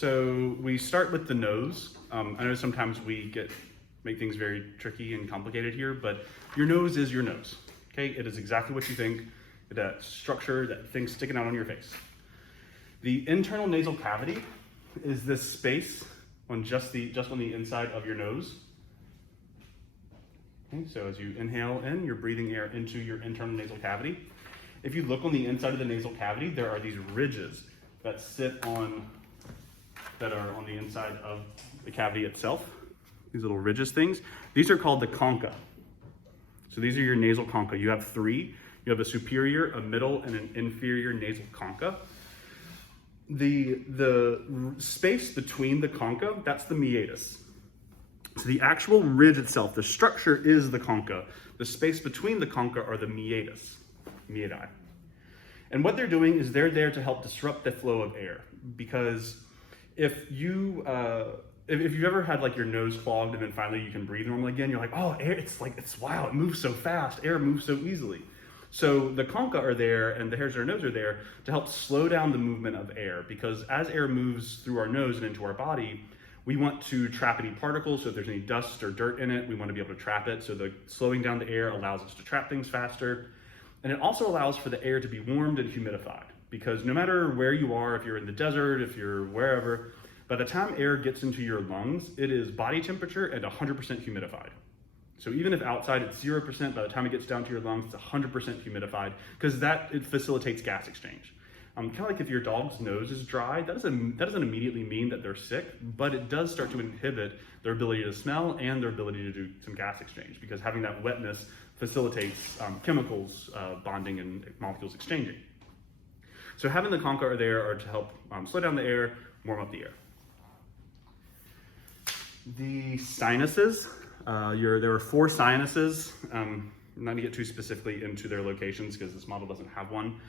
So we start with the nose. I know sometimes we make things very tricky and complicated here, but your nose is your nose, okay? It is exactly what you think, that structure, that thing sticking out on your face. The internal nasal cavity is this space on just on the inside of your nose. Okay, so as you inhale in, you're breathing air into your internal nasal cavity. If you look on the inside of the nasal cavity, there are these ridges that are on the inside of the cavity itself. These little ridges things. These are called the concha. So these are your nasal concha. You have three. You have a superior, a middle, and an inferior nasal concha. The space between the concha, that's the meatus. So the actual ridge itself, the structure is the concha. The space between the concha are the meatus, meati. And what they're doing is they're there to help disrupt the flow of air. Because if you've ever had like your nose clogged and then finally you can breathe normally again, you're like, oh, air, it's wow, it moves so fast, air moves so easily. So the concha are there and the hairs of our nose are there to help slow down the movement of air, because as air moves through our nose and into our body, we want to trap any particles. So if there's any dust or dirt in it, we want to be able to trap it. So the slowing down the air allows us to trap things faster. And it also allows for the air to be warmed and humidified, because no matter where you are, if you're in the desert, if you're wherever, by the time air gets into your lungs, it is body temperature and 100% humidified. So even if outside it's 0%, by the time it gets down to your lungs, it's 100% humidified, because it facilitates gas exchange. Kind of like if your dog's nose is dry, that doesn't immediately mean that they're sick, but it does start to inhibit their ability to smell and their ability to do some gas exchange, because having that wetness facilitates chemicals bonding and molecules exchanging. So having the concha there are to help slow down the air, warm up the air. The sinuses, there are 4 sinuses. I'm not gonna get too specifically into their locations because this model doesn't have one.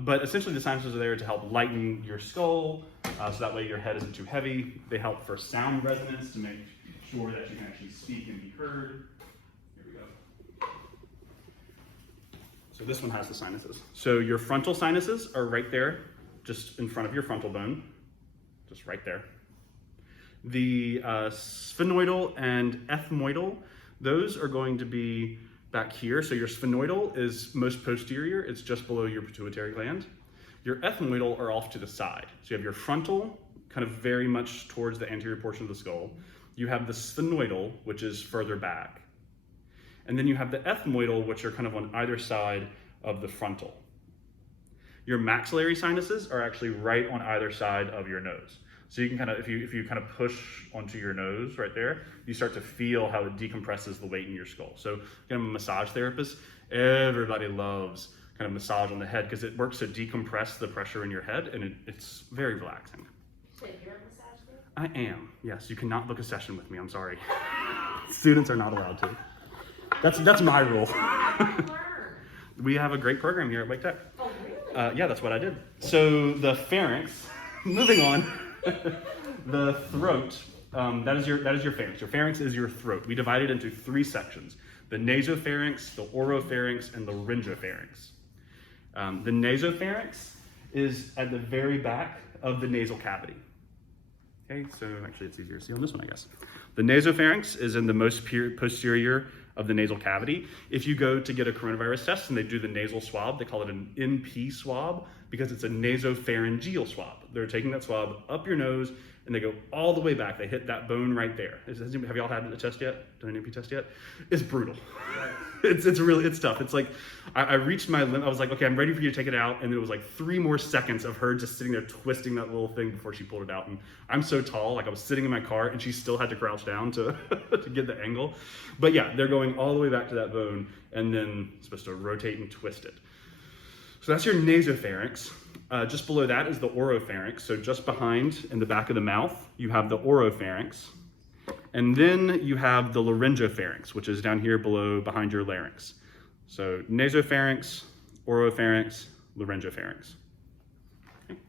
But essentially the sinuses are there to help lighten your skull, so that way your head isn't too heavy. They help for sound resonance to make sure that you can actually speak and be heard. Here we go. So this one has the sinuses. So your frontal sinuses are right there, just in front of your frontal bone, just right there. The sphenoidal and ethmoidal, those are going to be back here. So your sphenoidal is most posterior, it's just below your pituitary gland. Your ethmoidal are off to the side. So you have your frontal, kind of very much towards the anterior portion of the skull. You have the sphenoidal, which is further back. And then you have the ethmoidal, which are kind of on either side of the frontal. Your maxillary sinuses are actually right on either side of your nose. So you can kind of, if you kind of push onto your nose right there, you start to feel how it decompresses the weight in your skull. So I'm a massage therapist. Everybody loves kind of massage on the head because it works to decompress the pressure in your head, and it's very relaxing. So you're a massage therapist? I am, yes. You cannot book a session with me, I'm sorry. Students are not allowed to. That's my rule. We have a great program here at Wake Tech. Oh, really? Yeah, that's what I did. So the pharynx, moving on. The throat, that is your pharynx. Your pharynx is your throat. We divide it into 3 sections: the nasopharynx, the oropharynx, and the laryngopharynx. The nasopharynx is at the very back of the nasal cavity. Okay, so actually it's easier to see on this one, I guess. The nasopharynx is in the most posterior of the nasal cavity. If you go to get a coronavirus test and they do the nasal swab, they call it an NP swab because it's a nasopharyngeal swab. They're taking that swab up your nose and they go all the way back. They hit that bone right there. Have y'all had a test yet? Done an NP test yet? It's brutal. It's tough. It's like, I reached my limit. I was like, okay, I'm ready for you to take it out. And it was like 3 more seconds of her just sitting there twisting that little thing before she pulled it out. And I'm so tall, like I was sitting in my car and she still had to crouch down to, to get the angle. But yeah, they're going all the way back to that bone and then supposed to rotate and twist it. So that's your nasopharynx. Just below that is the oropharynx. So just behind in the back of the mouth, you have the oropharynx. And then you have the laryngopharynx, which is down here behind your larynx. So nasopharynx, oropharynx, laryngopharynx. Okay.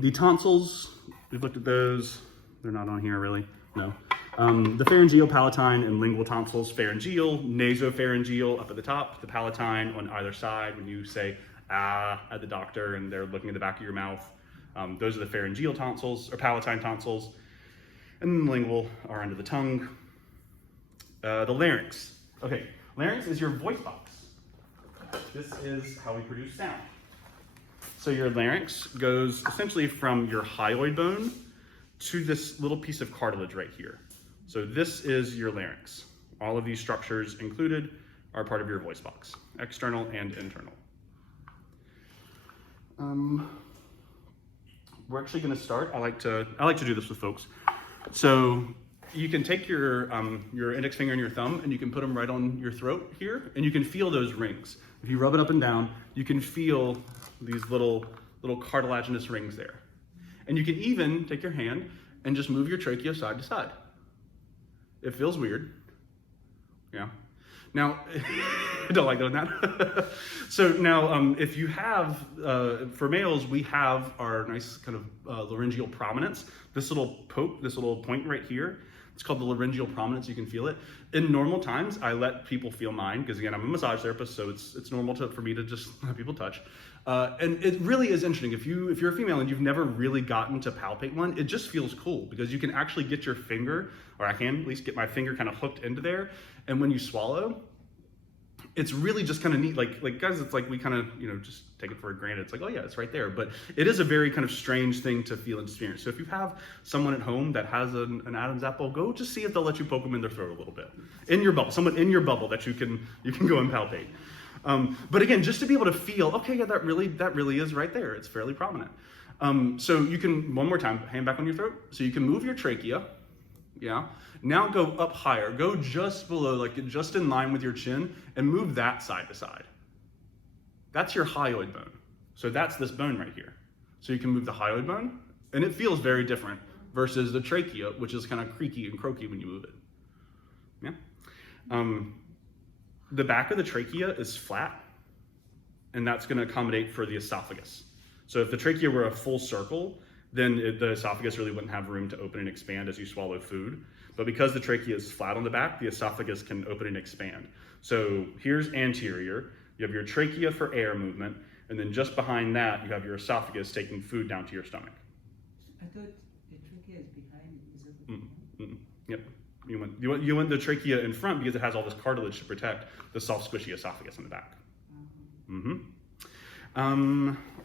The tonsils, we've looked at those. They're not on here really, no. The pharyngeal, palatine, and lingual tonsils, pharyngeal, nasopharyngeal up at the top, the palatine on either side when you say ah at the doctor and they're looking at the back of your mouth. Those are the pharyngeal tonsils, or palatine tonsils. And then the lingual are under the tongue. The larynx. Okay, larynx is your voice box. This is how we produce sound. So your larynx goes essentially from your hyoid bone to this little piece of cartilage right here. So this is your larynx. All of these structures included are part of your voice box, external and internal. We're actually going to start. I like to do this with folks. So you can take your index finger and your thumb, and you can put them right on your throat here, and you can feel those rings. If you rub it up and down, you can feel these little cartilaginous rings there. And you can even take your hand and just move your trachea side to side. It feels weird. Yeah. Now, I don't like doing that. So now, if you have, for males, we have our nice kind of laryngeal prominence. This little poke, this little point right here, it's called the laryngeal prominence. You can feel it. In normal times, I let people feel mine, because again, I'm a massage therapist, so it's normal for me to just let people touch. And it really is interesting. If you're a female and you've never really gotten to palpate one, it just feels cool, because you can actually get your finger, or I can at least get my finger kind of hooked into there. And when you swallow, it's really just kind of neat. Like guys, it's like we kind of, just take it for granted. It's like, oh yeah, it's right there. But it is a very kind of strange thing to feel and experience. So if you have someone at home that has an Adam's apple, go just see if they'll let you poke them in their throat a little bit. In your bubble, someone in your bubble that you can go and palpate. But again, just to be able to feel, okay, yeah, that really is right there. It's fairly prominent. So you can, one more time, hand back on your throat. So you can move your trachea. Yeah. Now go up higher. Go just below, like just in line with your chin, and move that side to side. That's your hyoid bone. So that's this bone right here. So you can move the hyoid bone, and it feels very different versus the trachea, which is kind of creaky and croaky when you move it. Yeah. The back of the trachea is flat, and that's going to accommodate for the esophagus. So if the trachea were a full circle, then the esophagus really wouldn't have room to open and expand as you swallow food. But because the trachea is flat on the back, the esophagus can open and expand. So here's anterior. You have your trachea for air movement, and then just behind that, you have your esophagus taking food down to your stomach. I thought the trachea is behind it. Is it? Yep. You want the trachea in front because it has all this cartilage to protect the soft, squishy esophagus in the back.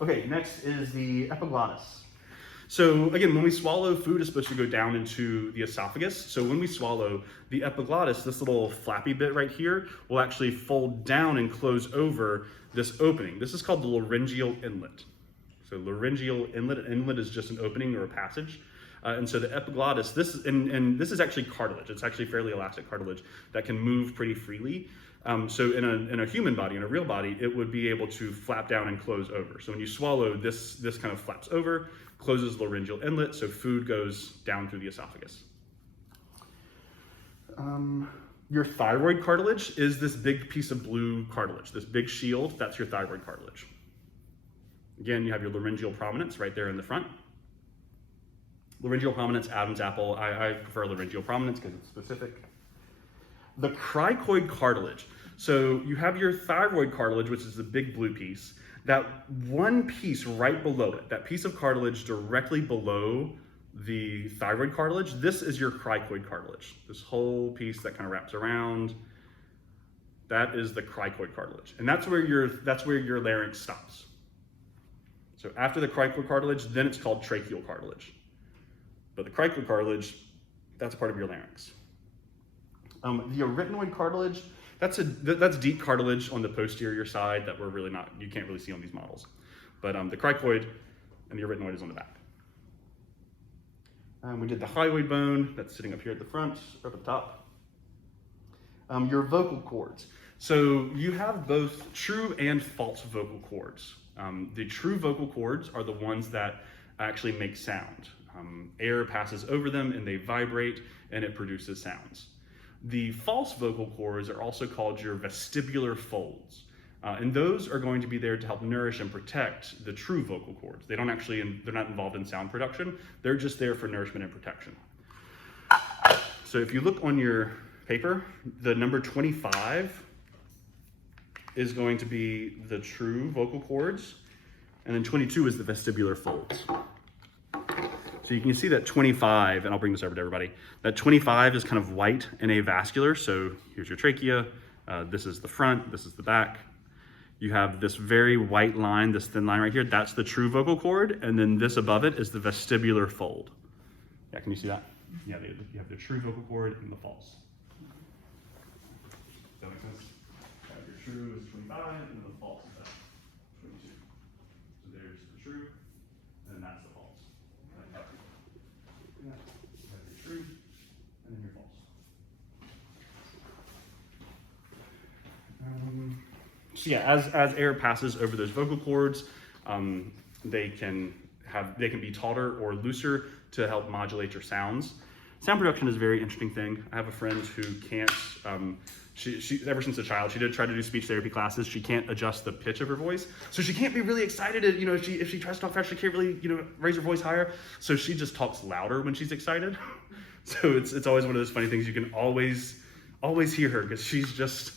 Okay, next is the epiglottis. So again, when we swallow, food is supposed to go down into the esophagus. So when we swallow, the epiglottis, this little flappy bit right here, will actually fold down and close over this opening. This is called the laryngeal inlet. So laryngeal inlet is just an opening or a passage. And so the epiglottis, this is actually cartilage. It's actually fairly elastic cartilage that can move pretty freely. So in a human body, in a real body, it would be able to flap down and close over. So when you swallow, this kind of flaps over, closes laryngeal inlet, so food goes down through the esophagus. Your thyroid cartilage is this big piece of blue cartilage, this big shield, that's your thyroid cartilage. Again, you have your laryngeal prominence right there in the front. Laryngeal prominence, Adam's apple. I prefer laryngeal prominence because it's specific. The cricoid cartilage. So you have your thyroid cartilage, which is the big blue piece. That one piece right below it, that piece of cartilage directly below the thyroid cartilage, this is your cricoid cartilage. This whole piece that kind of wraps around, that is the cricoid cartilage. And that's where your larynx stops. So after the cricoid cartilage, then it's called tracheal cartilage. But the cricoid cartilage, that's part of your larynx. The arytenoid cartilage, that's deep cartilage on the posterior side that you can't really see on these models. But the cricoid and the arytenoid is on the back. We did the hyoid bone, that's sitting up here at the front, up at the top. Your vocal cords. So you have both true and false vocal cords. The true vocal cords are the ones that actually make sound. Air passes over them and they vibrate and it produces sounds. The false vocal cords are also called your vestibular folds. And those are going to be there to help nourish and protect the true vocal cords. They're not involved in sound production. They're just there for nourishment and protection. So if you look on your paper, the number 25 is going to be the true vocal cords, and then 22 is the vestibular folds. So you can see that 25, and I'll bring this over to everybody, that 25 is kind of white and avascular. So here's your trachea, this is the front, this is the back. You have this very white line, this thin line right here, that's the true vocal cord, and then this above it is the vestibular fold. Yeah, can you see that? Yeah, you have the true vocal cord and the false. Does that make sense? You have your true is 25, and the false is at 22. So there's the true, and then that's the false. Yeah, you have your true, and then your false. So yeah, as air passes over those vocal cords, they can be tauter or looser to help modulate your sounds. Sound production is a very interesting thing. I have a friend who can't, she ever since a child, she did try to do speech therapy classes. She can't adjust the pitch of her voice. So she can't be really excited. If she tries to talk fast, she can't really, raise her voice higher. So she just talks louder when she's excited. So it's always one of those funny things. You can always hear her because she's just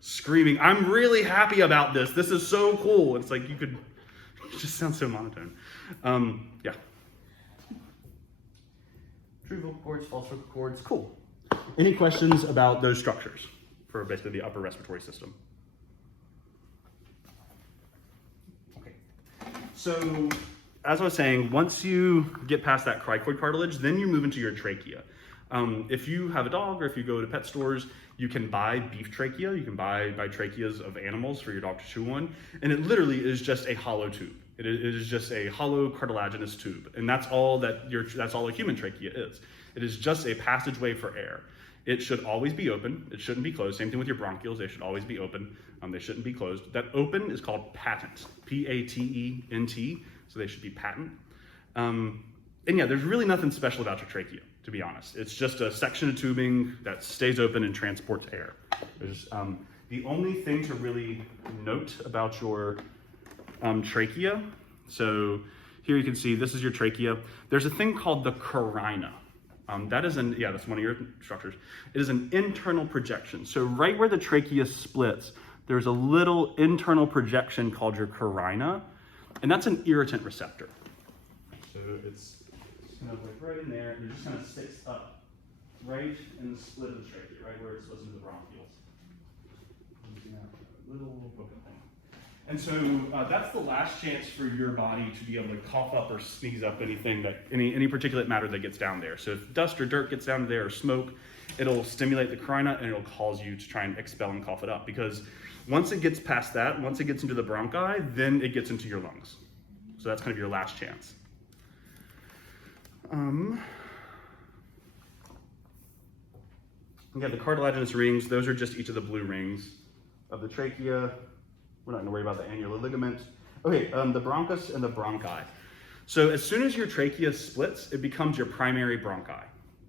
screaming, "I'm really happy about this. This is so cool." It's like it just sounds so monotone. Yeah. True vocal cords, false vocal cords, cool. Any questions about those structures for basically the upper respiratory system? Okay. So, as I was saying, once you get past that cricoid cartilage, then you move into your trachea. If you have a dog or if you go to pet stores, you can buy beef trachea. You can buy tracheas of animals for your dog to chew on. And it literally is just a hollow tube. It is just a hollow cartilaginous tube. And that's all that's all a human trachea is. It is just a passageway for air. It should always be open. It shouldn't be closed. Same thing with your bronchioles. They should always be open. They shouldn't be closed. That open is called patent. P-A-T-E-N-T. So they should be patent. And yeah, there's really nothing special about your trachea, to be honest. It's just a section of tubing that stays open and transports air. There's, the only thing to really note about your trachea, so here you can see this is your trachea. There's a thing called the carina. That's one of your structures. It is an internal projection. So right where the trachea splits, there's a little internal projection called your carina, and that's an irritant receptor. So it's kind of like right in there, and it just kind of sticks up right in the split of the trachea, right where it splits into the bronchioles. Little broken thing. And so that's the last chance for your body to be able to cough up or sneeze up anything any particulate matter that gets down there. So if dust or dirt gets down there or smoke, it'll stimulate the carina and it'll cause you to try and expel and cough it up. Because once it gets past that, once it gets into the bronchi, then it gets into your lungs. So that's kind of your last chance. You have the cartilaginous rings. Those are just each of the blue rings of the trachea. We're not going to worry about the annular ligament. Okay, the bronchus and the bronchi. So as soon as your trachea splits, it becomes your primary bronchi,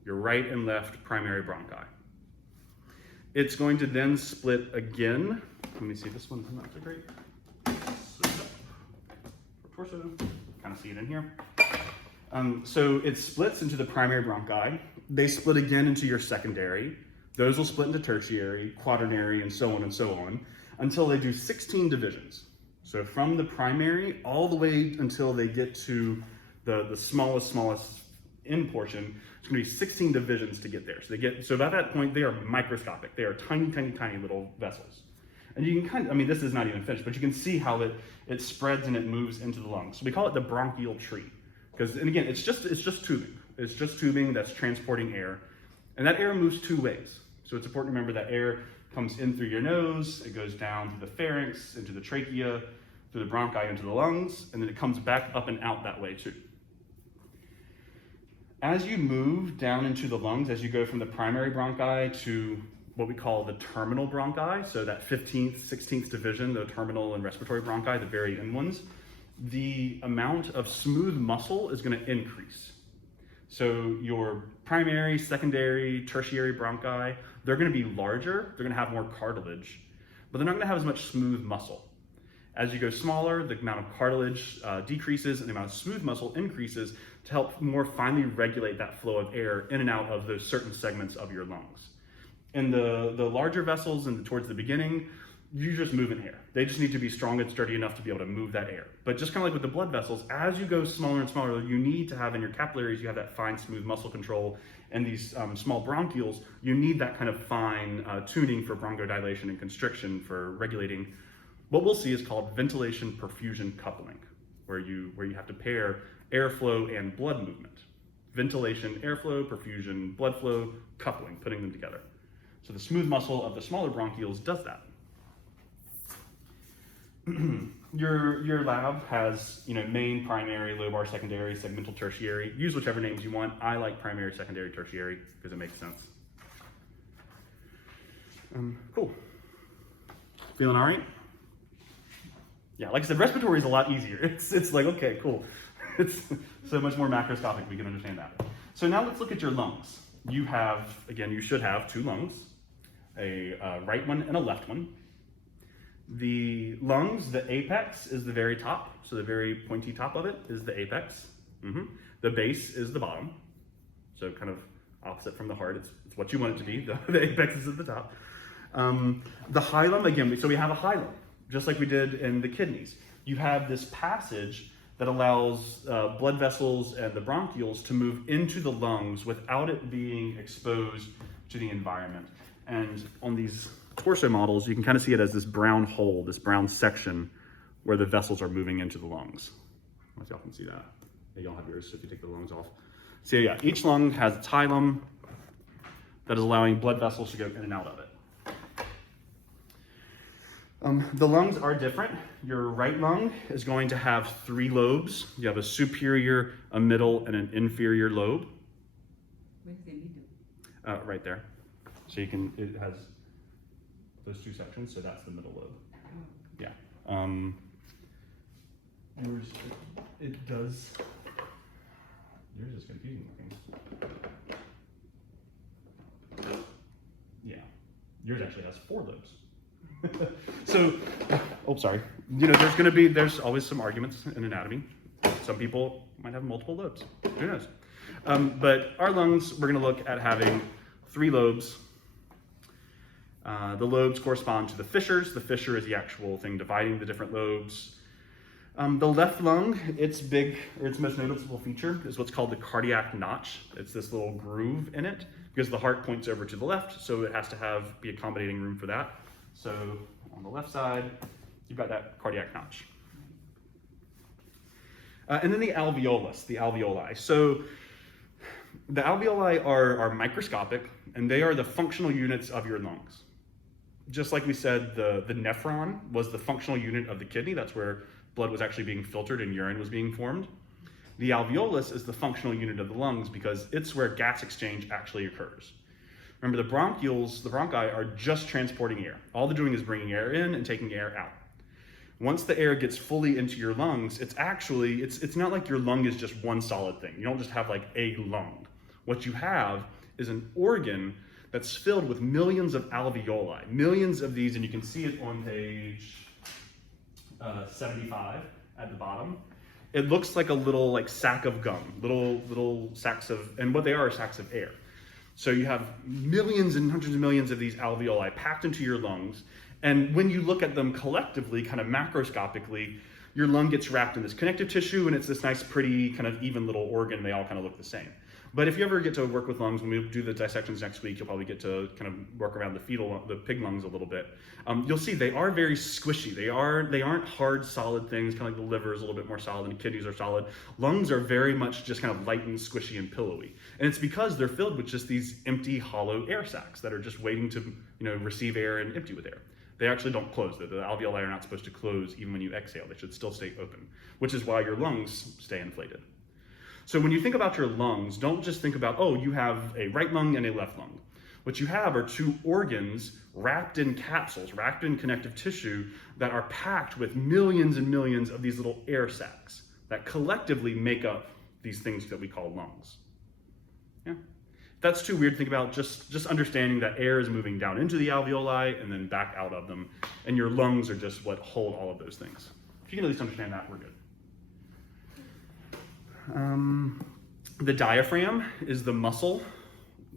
your right and left primary bronchi. It's going to then split again. Let me see, this one's not so great. Torso, kind of see it in here. So it splits into the primary bronchi. They split again into your secondary. Those will split into tertiary, quaternary, and so on, until they do 16 divisions. So from the primary all the way until they get to the smallest end portion, it's gonna be 16 divisions to get there. So by that point, they are microscopic. They are tiny little vessels. And you can this is not even finished, but you can see how it spreads and it moves into the lungs. So we call it the bronchial tree. And again, it's just tubing. It's just tubing that's transporting air. And that air moves two ways. So it's important to remember that air comes in through your nose, it goes down through the pharynx, into the trachea, through the bronchi, into the lungs, and then it comes back up and out that way too. As you move down into the lungs, as you go from the primary bronchi to what we call the terminal bronchi, so that 15th, 16th division, the terminal and respiratory bronchi, the very end ones, the amount of smooth muscle is going to increase. So your primary, secondary, tertiary bronchi, they're going to be larger, they're going to have more cartilage, but they're not going to have as much smooth muscle. As you go smaller, the amount of cartilage decreases and the amount of smooth muscle increases to help more finely regulate that flow of air in and out of those certain segments of your lungs. In the larger vessels and towards the beginning, you just move in air. They just need to be strong and sturdy enough to be able to move that air. But just kind of like with the blood vessels, as you go smaller and smaller, you need to have in your capillaries, you have that fine, smooth muscle control. And these small bronchioles, you need that kind of fine tuning for bronchodilation and constriction for regulating what we'll see is called ventilation perfusion coupling, where you have to pair airflow and blood movement. Ventilation, airflow, perfusion, blood flow, coupling, putting them together. So the smooth muscle of the smaller bronchioles does that. Your lab has, main, primary, lobar, secondary, segmental, tertiary. Use whichever names you want. I like primary, secondary, tertiary because it makes sense. Cool. Feeling all right? Yeah, like I said, respiratory is a lot easier. It's like, okay, cool. It's so much more macroscopic, we can understand that. So now let's look at your lungs. You have, again, you should have two lungs, a right one and a left one. The lungs, the apex is the very top, so the very pointy top of it is the apex. The base is the bottom, so kind of opposite from the heart. It's what you want it to be. The apex is at the top. The hilum, again, so we have a hilum, just like we did in the kidneys. You have this passage that allows blood vessels and the bronchioles to move into the lungs without it being exposed to the environment. And on these torso models, you can kind of see it as this brown hole, this brown section where the vessels are moving into the lungs. I don't know if y'all can see that. Yeah, y'all have yours if you take the lungs off. So yeah, each lung has its hilum that is allowing blood vessels to go in and out of it. The lungs are different. Your right lung is going to have 3 lobes. You have a superior, a middle, and an inferior lobe. Where's the middle? Right there. So it has those 2 sections, so that's the middle lobe. Yeah. Yours, it does. Yours is confusing looking. Yeah. Yours actually has 4 lobes. So, sorry. There's always some arguments in anatomy. Some people might have multiple lobes. Who knows? But our lungs, we're going to look at having 3 lobes. The lobes correspond to the fissures. The fissure is the actual thing dividing the different lobes. The left lung, its most noticeable feature is what's called the cardiac notch. It's this little groove in it because the heart points over to the left, so it has to be accommodating room for that. So on the left side, you've got that cardiac notch. And then the alveolus, the alveoli. So the alveoli are microscopic, and they are the functional units of your lungs. Just like we said, the nephron was the functional unit of the kidney. That's where blood was actually being filtered and urine was being formed. The alveolus is the functional unit of the lungs because it's where gas exchange actually occurs. Remember, the bronchi are just transporting air. All they're doing is bringing air in and taking air out. Once the air gets fully into your lungs, it's not like your lung is just one solid thing. You don't just have like a lung. What you have is an organ that's filled with millions of alveoli, millions of these, and you can see it on page 75 at the bottom. It looks like a little sack of gum, little sacks of, and what they are sacks of air. So you have millions and hundreds of millions of these alveoli packed into your lungs. And when you look at them collectively, kind of macroscopically, your lung gets wrapped in this connective tissue and it's this nice, pretty, kind of even little organ. They all kind of look the same. But if you ever get to work with lungs, when we do the dissections next week, you'll probably get to kind of work around the pig lungs a little bit. You'll see they are very squishy. They aren't hard, solid things, kind of like the liver is a little bit more solid and kidneys are solid. Lungs are very much just kind of light and squishy and pillowy. And it's because they're filled with just these empty, hollow air sacs that are just waiting to, receive air and empty with air. They actually don't close. The alveoli are not supposed to close even when you exhale. They should still stay open, which is why your lungs stay inflated. So when you think about your lungs, don't just think about, you have a right lung and a left lung. What you have are 2 organs wrapped in capsules, wrapped in connective tissue that are packed with millions and millions of these little air sacs that collectively make up these things that we call lungs. Yeah. If that's too weird to think about, just understanding that air is moving down into the alveoli and then back out of them, and your lungs are just what hold all of those things. If you can at least understand that, we're good. The diaphragm is the muscle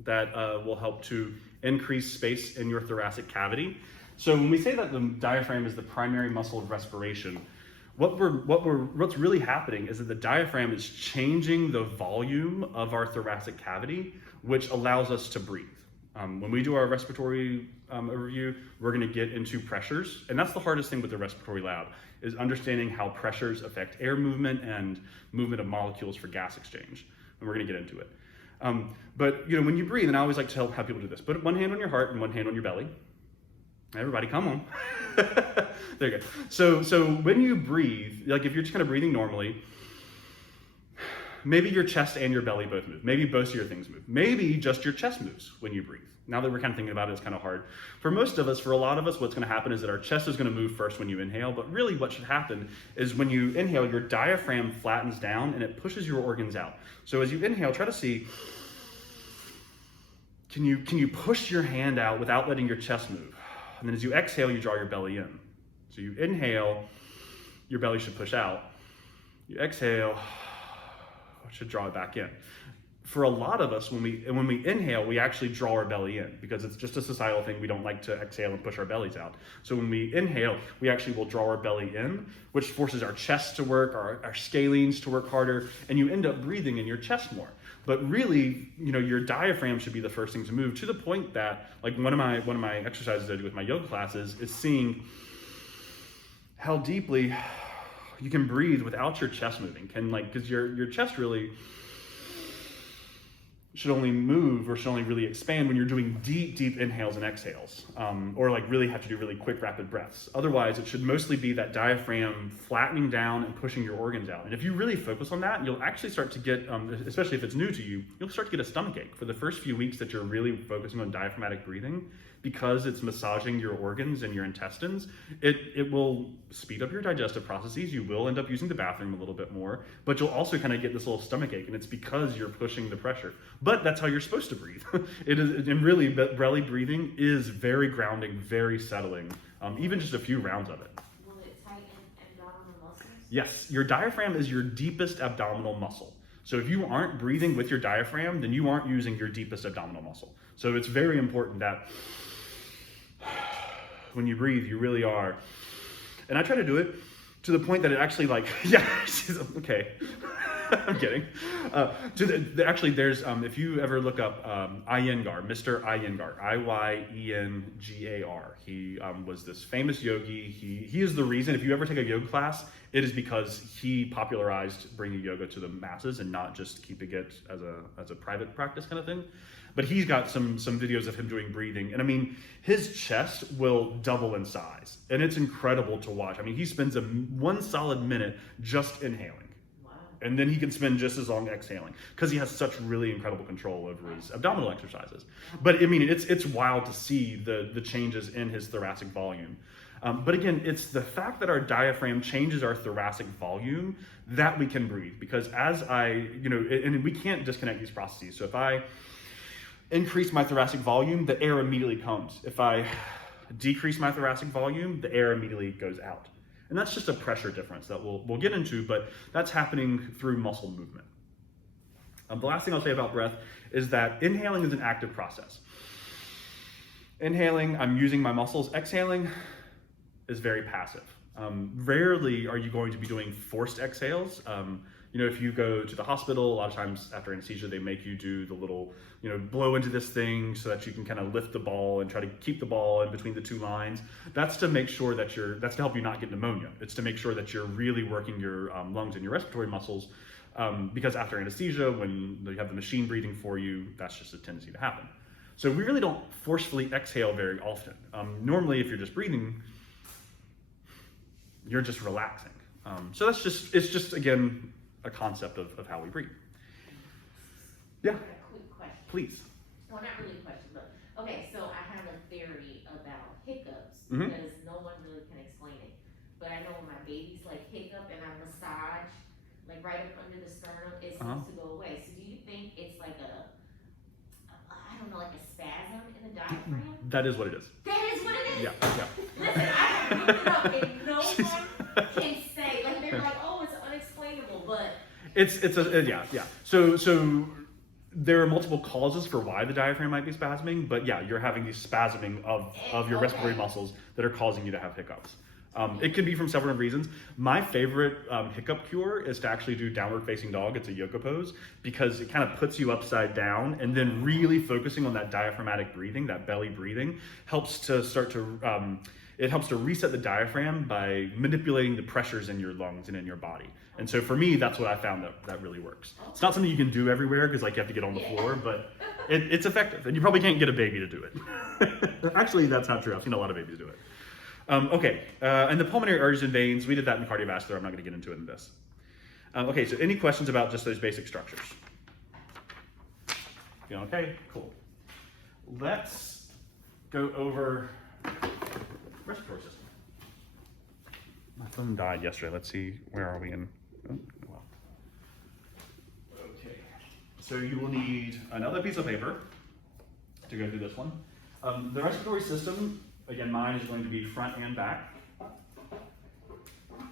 that will help to increase space in your thoracic cavity. So when we say that the diaphragm is the primary muscle of respiration, what's really happening is that the diaphragm is changing the volume of our thoracic cavity, which allows us to breathe. When we do our respiratory overview, we're going to get into pressures, and that's the hardest thing with the respiratory lab, is understanding how pressures affect air movement and movement of molecules for gas exchange, and we're going to get into it. But when you breathe, and I always like to have people do this, put one hand on your heart and one hand on your belly. Everybody, come on. There you go. So when you breathe, like if you're just kind of breathing normally, maybe your chest and your belly both move. Maybe both of your things move. Maybe just your chest moves when you breathe. Now that we're kind of thinking about it, it's kind of hard. For most of us, for a lot of us, what's going to happen is that our chest is going to move first when you inhale, but really what should happen is when you inhale, your diaphragm flattens down and it pushes your organs out. So as you inhale, try to see, can you push your hand out without letting your chest move? And then as you exhale, you draw your belly in. So you inhale, your belly should push out. You exhale, it should draw it back in. For a lot of us, when we inhale, we actually draw our belly in because it's just a societal thing. We don't like to exhale and push our bellies out. So when we inhale, we actually will draw our belly in, which forces our chest to work, our scalenes to work harder, and you end up breathing in your chest more. But really, your diaphragm should be the first thing to move, to the point that, like one of my exercises I do with my yoga classes is seeing how deeply you can breathe without your chest moving. Because your chest really should only move or should only really expand when you're doing deep inhales and exhales, or like really have to do really quick, rapid breaths. Otherwise, it should mostly be that diaphragm flattening down and pushing your organs out. And if you really focus on that, you'll actually start to get, especially if it's new to you, you'll start to get a stomach ache for the first few weeks that you're really focusing on diaphragmatic breathing. Because it's massaging your organs and your intestines, it will speed up your digestive processes. You will end up using the bathroom a little bit more, but you'll also kind of get this little stomach ache, and it's because you're pushing the pressure. But that's how you're supposed to breathe. It is, and really, belly breathing is very grounding, very settling. Even just a few rounds of it. Will it tighten abdominal muscles? Yes, your diaphragm is your deepest abdominal muscle. So if you aren't breathing with your diaphragm, then you aren't using your deepest abdominal muscle. So it's very important that when you breathe, you really are. And I try to do it to the point that it actually okay. I'm kidding. Actually, there's, if you ever look up Iyengar, Mr. Iyengar, Iyengar. He was this famous yogi. He is the reason, if you ever take a yoga class, it is because he popularized bringing yoga to the masses and not just keeping it as a private practice kind of thing. But he's got some videos of him doing breathing. And I mean, his chest will double in size. And it's incredible to watch. I mean, he spends one solid minute just inhaling. Wow. And then he can spend just as long exhaling because he has such really incredible control over his abdominal exercises. But I mean, it's wild to see the changes in his thoracic volume. But again, it's the fact that our diaphragm changes our thoracic volume that we can breathe. Because as and we can't disconnect these processes. So if I increase my thoracic volume, the air immediately comes. If I decrease my thoracic volume, the air immediately goes out. And that's just a pressure difference that we'll get into, but that's happening through muscle movement. The last thing I'll say about breath is that inhaling is an active process. Inhaling, I'm using my muscles. Exhaling is very passive. Rarely are you going to be doing forced exhales. If you go to the hospital, a lot of times after anesthesia, they make you do the little, blow into this thing so that you can kind of lift the ball and try to keep the ball in between the two lines. That's to make sure that that's to help you not get pneumonia. It's to make sure that you're really working your lungs and your respiratory muscles, because after anesthesia, when you have the machine breathing for you, that's just a tendency to happen. So we really don't forcefully exhale very often. Normally, if you're just breathing, you're just relaxing. So it's just again, a concept of how we breathe. Yeah, I have a quick question. please. Well, not really a question, but okay, so I have a theory about hiccups Mhm. because no one really can explain it. But I know when my babies like hiccup and I massage like right up under the sternum, it seems to go away. So do you think it's like I don't know, like a spasm in the diaphragm? That is what it is. That is what it is? Yeah. Listen, I have looked it up and no one can say, like they're like, oh, it's unexplainable, but Yeah. So there are multiple causes for why the diaphragm might be spasming, but yeah, you're having these spasming of your respiratory muscles that are causing you to have hiccups. It can be from several reasons. My favorite hiccup cure is to actually do downward facing dog. It's a yoga pose because it kind of puts you upside down, and then really focusing on that diaphragmatic breathing, that belly breathing, helps to it helps to reset the diaphragm by manipulating the pressures in your lungs and in your body. And so for me, that's what I found that really works. It's not something you can do everywhere because like you have to get on the floor, but it's effective, and you probably can't get a baby to do it. Actually, that's not true. I've seen a lot of babies do it. And the pulmonary arteries and veins, we did that in cardiovascular. I'm not going to get into it in this. Okay, so any questions about just those basic structures? Feeling okay? Cool. Let's go over respiratory system. My phone died yesterday. Let's see, where are we in? Oh, well. Okay, so you will need another piece of paper to go through this one. The respiratory system, again, mine is going to be front and back.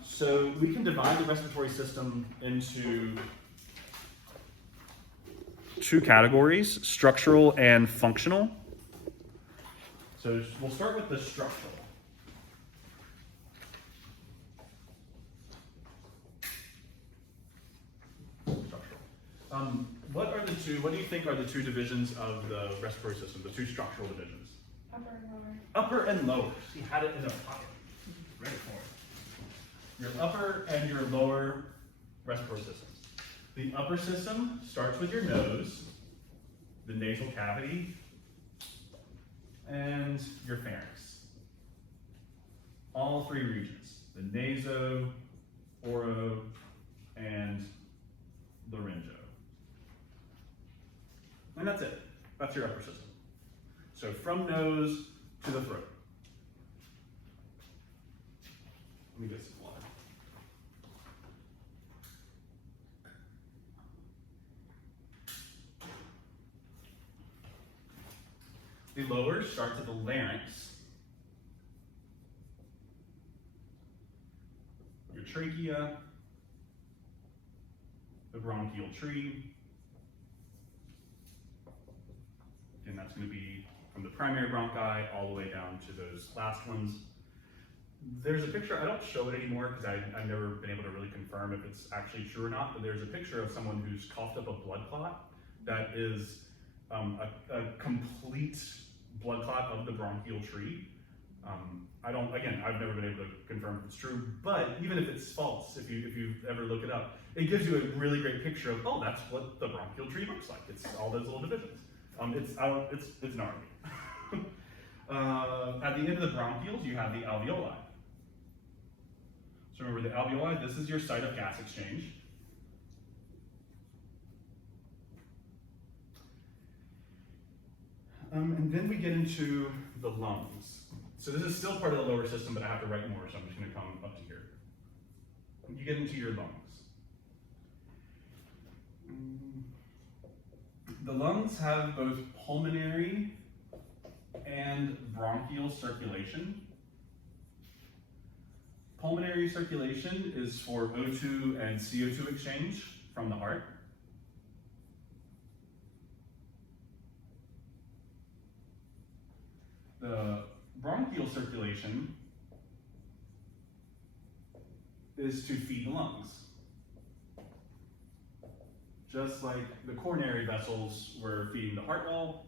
So we can divide the respiratory system into two categories, structural and functional. So we'll start with the structural. What do you think are the two divisions of the respiratory system, the two structural divisions? Upper and lower. Upper and lower. She had it in a pocket. Ready for it. Your upper and your lower respiratory systems. The upper system starts with your nose, the nasal cavity, and your pharynx. All three regions, the naso, oro, and laryngo. And that's it. That's your upper system. So from nose to the throat. Let me get some water. The lower starts at the larynx, your trachea, the bronchial tree, and that's going to be from the primary bronchi all the way down to those last ones. There's a picture, I don't show it anymore because I've never been able to really confirm if it's actually true or not, but there's a picture of someone who's coughed up a blood clot that is a complete blood clot of the bronchial tree. I've never been able to confirm if it's true, but even if it's false, if you ever look it up, it gives you a really great picture of, oh, that's what the bronchial tree looks like. It's all those little divisions. It's gnarly. At the end of the bronchioles, you have the alveoli. So remember the alveoli, this is your site of gas exchange. And then we get into the lungs. So this is still part of the lower system, but I have to write more, so I'm just going to come up to here. You get into your lungs. The lungs have both pulmonary and bronchial circulation. Pulmonary circulation is for O2 and CO2 exchange from the heart. The bronchial circulation is to feed the lungs. Just like the coronary vessels were feeding the heart wall,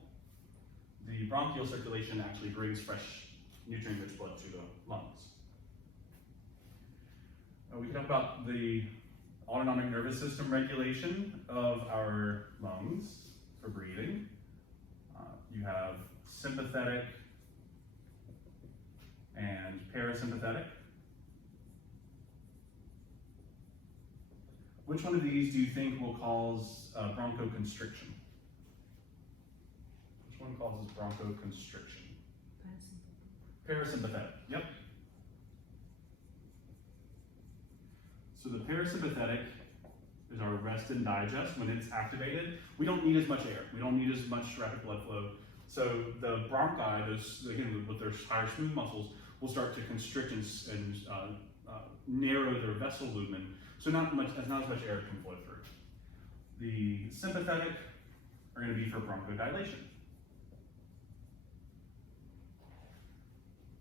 the bronchial circulation actually brings fresh nutrient-rich blood to the lungs. We can talk about the autonomic nervous system regulation of our lungs for breathing. You have sympathetic and parasympathetic. Which one of these do you think will cause bronchoconstriction? Which one causes bronchoconstriction? Parasympathetic, yep. So the parasympathetic is our rest and digest. When it's activated, we don't need as much air. We don't need as much rapid blood flow. So the bronchi, again, with their higher smooth muscles, will start to constrict and narrow their vessel lumen. So not as much air can flow through. The sympathetic are going to be for bronchodilation.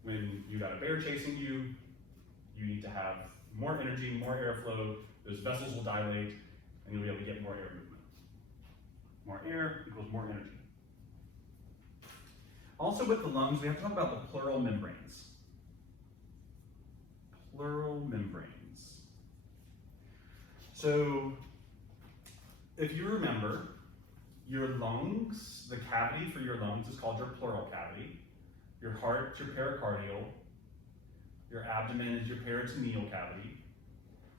When you got a bear chasing you, you need to have more energy, more airflow, those vessels will dilate, and you'll be able to get more air movement. More air equals more energy. Also with the lungs, we have to talk about the pleural membranes. Pleural membranes. So, if you remember, your lungs, the cavity for your lungs is called your pleural cavity. Your heart is your pericardial. Your abdomen is your peritoneal cavity.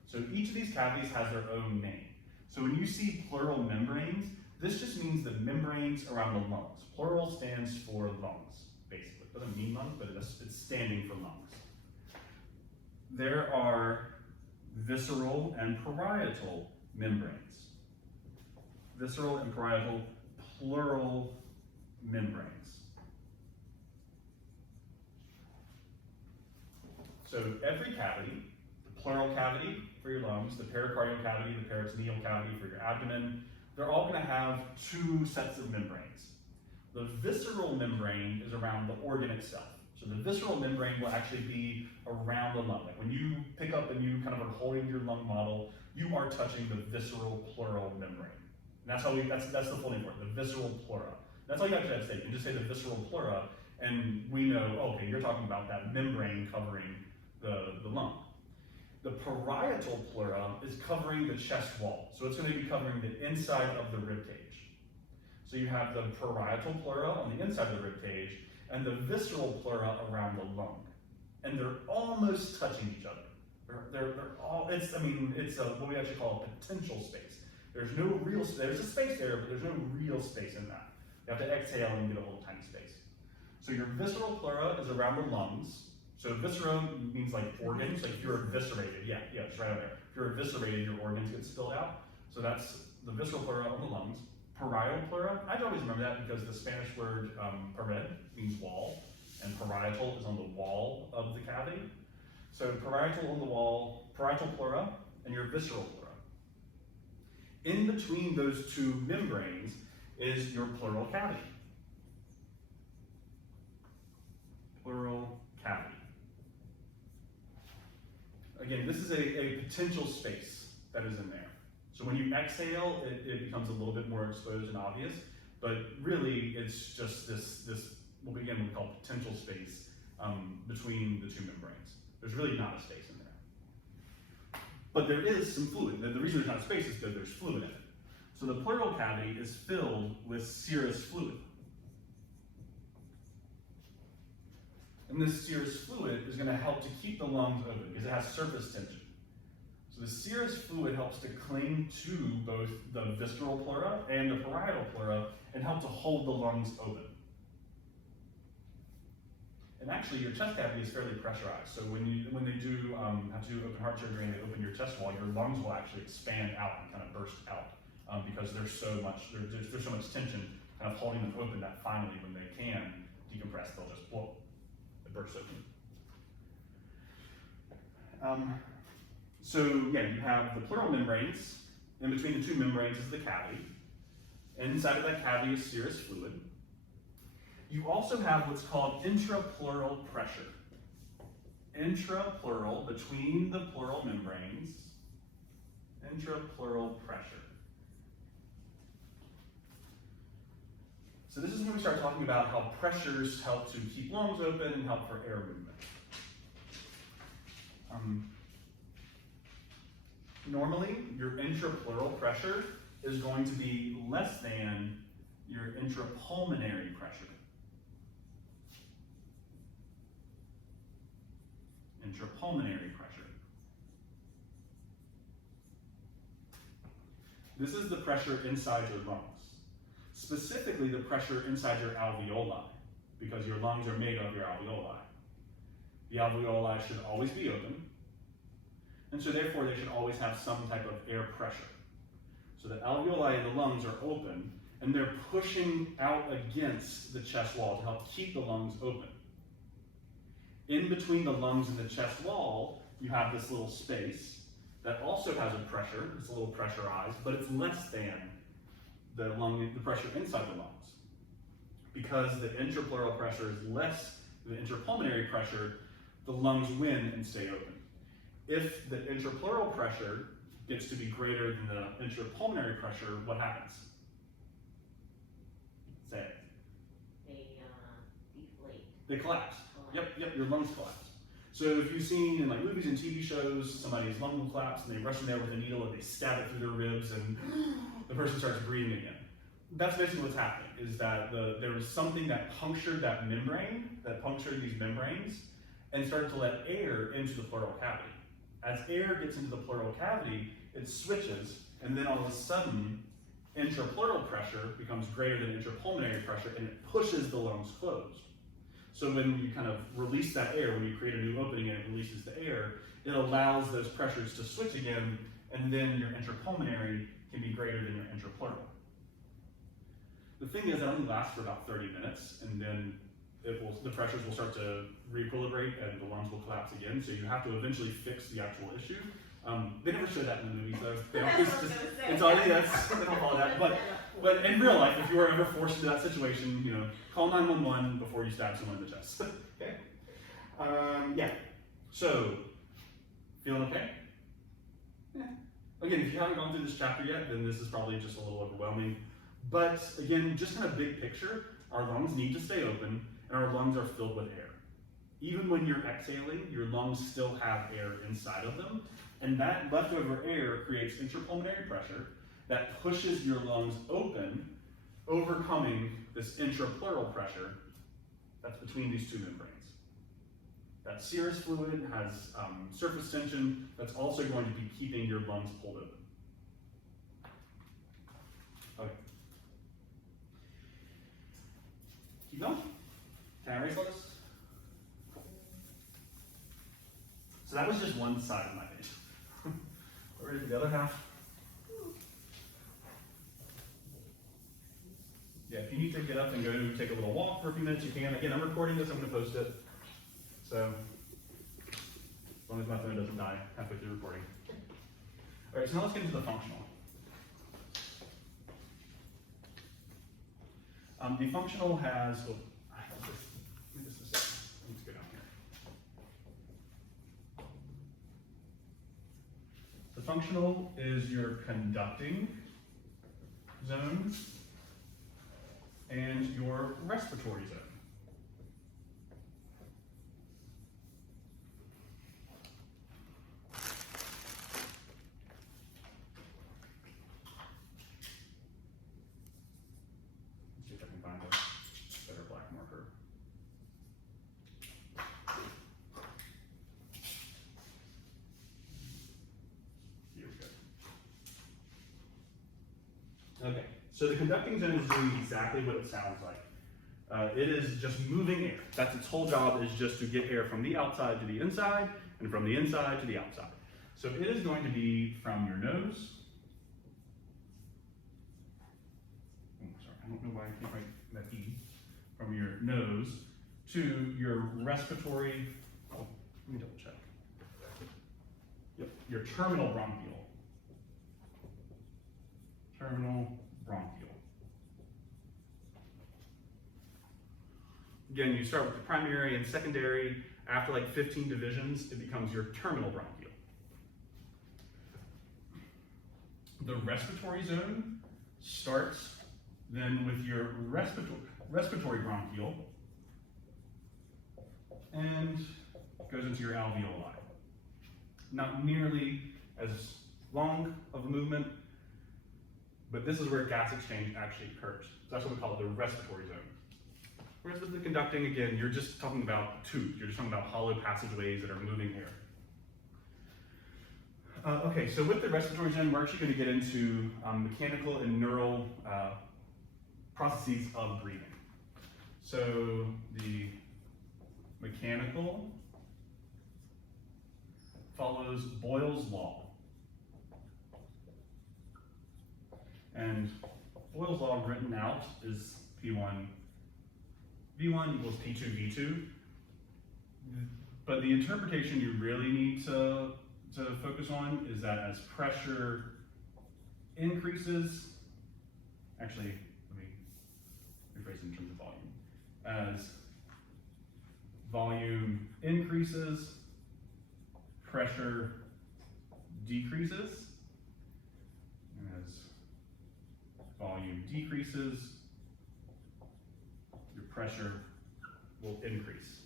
So each of these cavities has their own name. So when you see pleural membranes, this just means the membranes around the lungs. Pleural stands for lungs, basically. It doesn't mean lungs, but it's standing for lungs. There are visceral and parietal membranes. Visceral and parietal pleural membranes. So every cavity, the pleural cavity for your lungs, the pericardial cavity, the peritoneal cavity for your abdomen, they're all going to have two sets of membranes. The visceral membrane is around the organ itself. So the visceral membrane will actually be around the lung. Like when you pick up and you kind of are holding your lung model, you are touching the visceral pleural membrane. And that's how that's the full name for it, the visceral pleura. That's all you actually have to say. You can just say the visceral pleura, and we know, oh, okay, you're talking about that membrane covering the lung. The parietal pleura is covering the chest wall. So it's going to be covering the inside of the rib cage. So you have the parietal pleura on the inside of the rib cage and the visceral pleura around the lung. And they're almost touching each other. They're all, it's what we actually call a potential space. There's no real, there's a space there, but there's no real space in that. You have to exhale and get a little tiny space. So your visceral pleura is around the lungs. So viscera means like organs, like if you're eviscerated, yeah, it's right over there. If you're eviscerated, your organs get spilled out. So that's the visceral pleura on the lungs. Parietal pleura, I always remember that because the Spanish word pared means wall, and parietal is on the wall of the cavity. So parietal on the wall, parietal pleura, and your visceral pleura. In between those two membranes is your pleural cavity. Pleural cavity. Again, this is a potential space that is in there. So when you exhale, it becomes a little bit more exposed and obvious, but really it's just this what we call potential space between the two membranes. There's really not a space in there. But there is some fluid. The reason there's not a space is because there's fluid in it. So the pleural cavity is filled with serous fluid. And this serous fluid is going to help to keep the lungs open because it has surface tension. So the serous fluid helps to cling to both the visceral pleura and the parietal pleura and help to hold the lungs open. And actually, your chest cavity is fairly pressurized. So when they do have to do open heart surgery and they open your chest wall, your lungs will actually expand out and kind of burst out because there's so much tension kind of holding them open that finally, when they can decompress, they'll just blow. Burst open. So yeah, you have the pleural membranes. In between the two membranes is the cavity. Inside of that cavity is serous fluid. You also have what's called intrapleural pressure. Intrapleural, between the pleural membranes. Intrapleural pressure. So this is when we start talking about how pressures help to keep lungs open and help for air movement. Normally, your intrapleural pressure is going to be less than your intrapulmonary pressure. Intrapulmonary pressure. This is the pressure inside your lungs. Specifically, the pressure inside your alveoli, because your lungs are made of your alveoli. The alveoli should always be open, and so therefore they should always have some type of air pressure. So the alveoli in the lungs are open, and they're pushing out against the chest wall to help keep the lungs open. In between the lungs and the chest wall, you have this little space that also has a pressure. It's a little pressurized, but it's less than the pressure inside the lungs. Because the intrapleural pressure is less than the intrapulmonary pressure, the lungs win and stay open. If the intrapleural pressure gets to be greater than the intrapulmonary pressure, what happens? Say it. They deflate. They collapse. Yep, your lungs collapse. So if you've seen in like movies and TV shows, somebody's lung will collapse and they rush in there with a needle and they stab it through their ribs and the person starts breathing again. That's basically what's happening, is that there was something that punctured that membrane, that punctured these membranes, and started to let air into the pleural cavity. As air gets into the pleural cavity, it switches, and then all of a sudden, intrapleural pressure becomes greater than intrapulmonary pressure, and it pushes the lungs closed. So when you kind of release that air, when you create a new opening and it releases the air, it allows those pressures to switch again, and then your intrapulmonary can be greater than your intrapleural. The thing is, it only lasts for about 30 minutes, and then the pressures will start to re-equilibrate and the lungs will collapse again, so you have to eventually fix the actual issue. They never show that in the movies, though. They always just, it's all, yes, they don't follow that. But in real life, if you are ever forced into that situation, you know, call 911 before you stab someone in the chest. Okay? Yeah. So, feeling okay? Yeah. Again, if you haven't gone through this chapter yet, then this is probably just a little overwhelming. But again, just kind of big picture, our lungs need to stay open and our lungs are filled with air. Even when you're exhaling, your lungs still have air inside of them, and that leftover air creates intrapulmonary pressure that pushes your lungs open, overcoming this intrapleural pressure that's between these two membranes. That serous fluid has surface tension that's also going to be keeping your lungs pulled open. Okay. Keep going. Can I erase all this? So that was just one side of my face. We're ready for the other half. Yeah, if you need to get up and go take a little walk for a few minutes, you can. Again, I'm recording this, I'm going to post it. So, as long as my phone doesn't die halfway through recording. All right, so now let's get into the functional. The functional has, let me just a second. Let's go down here. The functional is your conducting zone and your respiratory zone. Let's see if I can find a better black marker. Here we go. Okay. So the conducting zone is doing exactly what it sounds like. It is just moving air. That's its whole job, is just to get air from the outside to the inside and from the inside to the outside. So it is going to be from your nose. Oh, sorry, I don't know why I can't write that E. From your nose to your respiratory, oh, let me double check. Yep, your terminal bronchial. Terminal bronchial. Again, you start with the primary and secondary. After like 15 divisions, it becomes your terminal bronchial. The respiratory zone starts then with your respiratory bronchial and goes into your alveoli. Not nearly as long of a movement, but this is where gas exchange actually occurs. So that's what we call it, the respiratory zone. Whereas with the conducting, again, you're just talking about tubes. You're just talking about hollow passageways that are moving air. Okay, so with the respiratory zone, we're actually going to get into mechanical and neural processes of breathing. So the mechanical follows Boyle's law. And Boyle's law written out is P1 V1 equals P2 V2. But the interpretation you really need to focus on is that as pressure increases, actually, let me rephrase in terms of volume. As volume increases, pressure decreases. As volume decreases, your pressure will increase.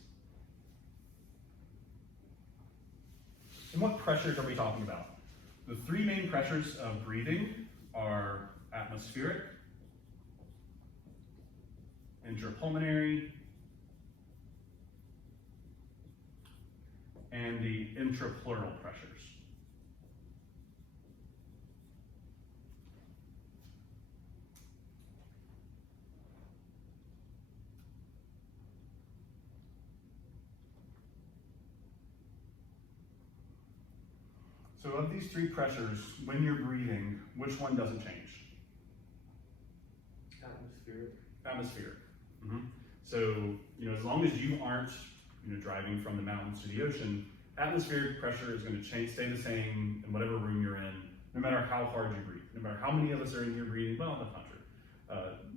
And what pressures are we talking about? The three main pressures of breathing are atmospheric, intrapulmonary, and the intrapleural pressures. So of these three pressures, when you're breathing, which one doesn't change? Atmospheric. Atmospheric. So, as long as you aren't, driving from the mountains to the ocean, atmospheric pressure is going to stay the same in whatever room you're in, no matter how hard you breathe, no matter how many of us are in here breathing. Well, that's not true.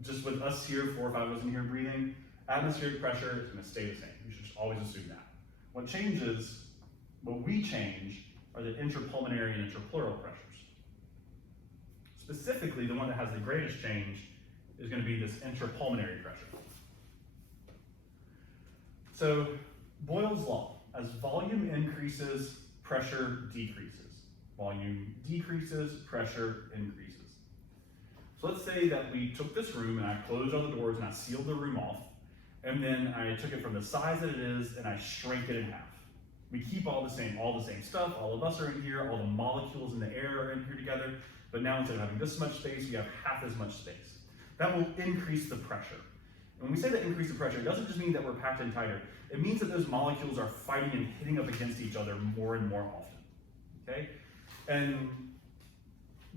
Just with us here, 4 or 5 of us in here breathing, atmospheric pressure is going to stay the same. You should just always assume that. What we change are the intrapulmonary and intrapleural pressures. Specifically, the one that has the greatest change is going to be this intrapulmonary pressure. So, Boyle's law, as volume increases, pressure decreases. Volume decreases, pressure increases. So let's say that we took this room and I closed all the doors and I sealed the room off, and then I took it from the size that it is and I shrank it in half. We keep all the same stuff, all of us are in here, all the molecules in the air are in here together, but now instead of having this much space, we have half as much space. That will increase the pressure. And when we say that increase the pressure, it doesn't just mean that we're packed in tighter. It means that those molecules are fighting and hitting up against each other more and more often, okay? And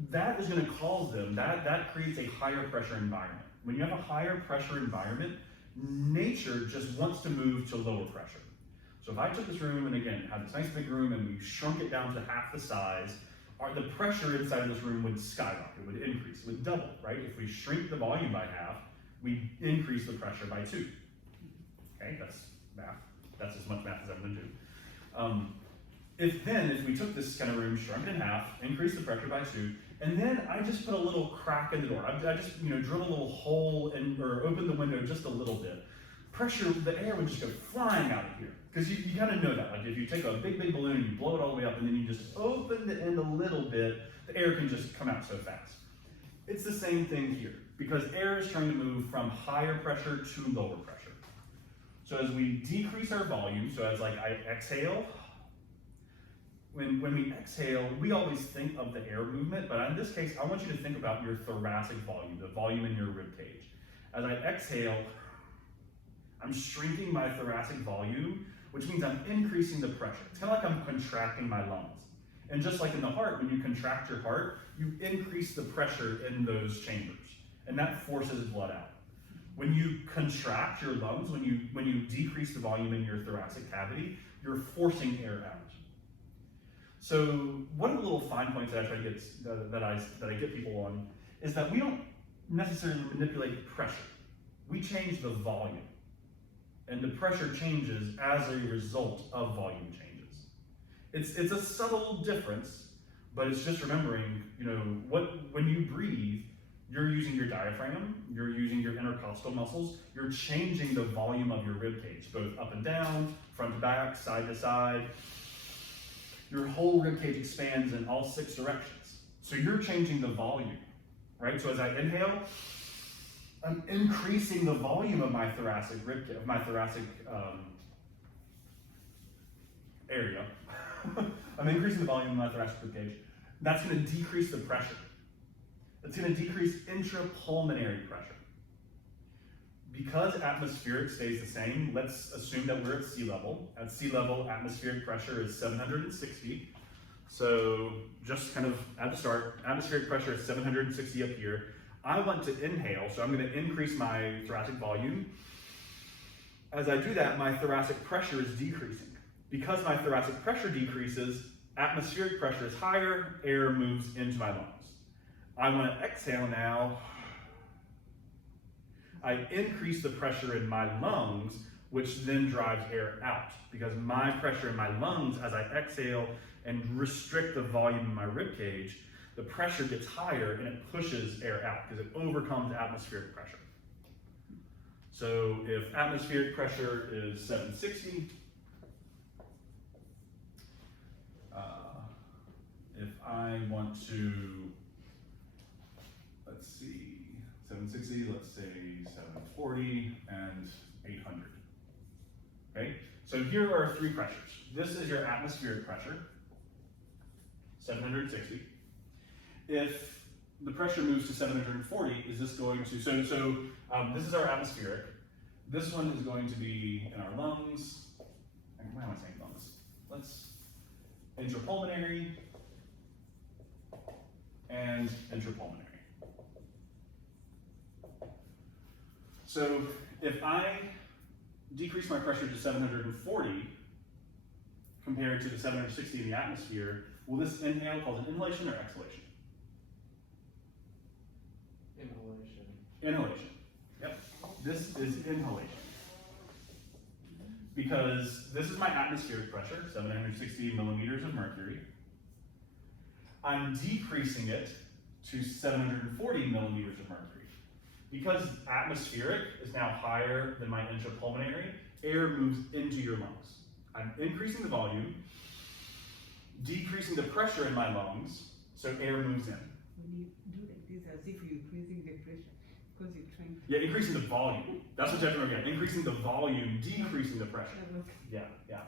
that is gonna cause them, that creates a higher pressure environment. When you have a higher pressure environment, nature just wants to move to lower pressure. So if I took this room and again, had this nice big room and we shrunk it down to half the size, the pressure inside of this room would skyrocket, would increase, would double, right? If we shrink the volume by half, we increase the pressure by 2. Okay, that's math. That's as much math as I'm gonna do. If we took this kind of room, shrunk it in half, increased the pressure by 2, and then I just put a little crack in the door. I just drill a little hole or open the window just a little bit. The air would just go flying out of here. Because you gotta know that, like if you take a big balloon and you blow it all the way up and then you just open the end a little bit, the air can just come out so fast. It's the same thing here, because air is trying to move from higher pressure to lower pressure. So as we decrease our volume, so as I exhale, when we exhale, we always think of the air movement, but in this case, I want you to think about your thoracic volume, the volume in your rib cage. As I exhale, I'm shrinking my thoracic volume, which means I'm increasing the pressure. It's kind of like I'm contracting my lungs. And just like in the heart, when you contract your heart, you increase the pressure in those chambers, and that forces blood out. When you contract your lungs, when you decrease the volume in your thoracic cavity, you're forcing air out. So one of the little fine points that I try to get that I get people on is that we don't necessarily manipulate pressure. We change the volume. And the pressure changes as a result of volume changes. It's a subtle difference, but it's just remembering, when you breathe, you're using your diaphragm, you're using your intercostal muscles, you're changing the volume of your rib cage, both up and down, front to back, side to side. Your whole rib cage expands in all 6 directions. So you're changing the volume, right? So as I inhale, I'm increasing the volume of my thoracic area. I'm increasing the volume of my thoracic rib cage. That's going to decrease the pressure. It's going to decrease intrapulmonary pressure. Because atmospheric stays the same, let's assume that we're at sea level. At sea level, atmospheric pressure is 760. So just kind of at the start, atmospheric pressure is 760 up here. I want to inhale, so I'm going to increase my thoracic volume. As I do that, my thoracic pressure is decreasing. Because my thoracic pressure decreases, atmospheric pressure is higher, air moves into my lungs. I want to exhale now, I increase the pressure in my lungs, which then drives air out, because my pressure in my lungs as I exhale and restrict the volume in my rib cage, the pressure gets higher and it pushes air out because it overcomes atmospheric pressure. So if atmospheric pressure is 760, if I want to, let's see, 760, let's say 740 and 800. Okay, so here are three pressures. This is your atmospheric pressure, 760. If the pressure moves to 740, is this going to, this is our atmospheric. This one is going to be in our lungs. Why am I saying lungs? Let's, intrapulmonary and intrapulmonary. So if I decrease my pressure to 740 compared to the 760 in the atmosphere, will this inhale cause an inhalation or exhalation? Inhalation. Inhalation. Yep. This is inhalation. Because this is my atmospheric pressure, 760 millimeters of mercury. I'm decreasing it to 740 millimeters of mercury. Because atmospheric is now higher than my intrapulmonary, air moves into your lungs. I'm increasing the volume, decreasing the pressure in my lungs, so air moves in. When you do like this, as if you're increasing the pressure, because you're trying to. Yeah, increasing the volume. That's what you have to remember. Increasing the volume, decreasing the pressure. Yeah, yeah.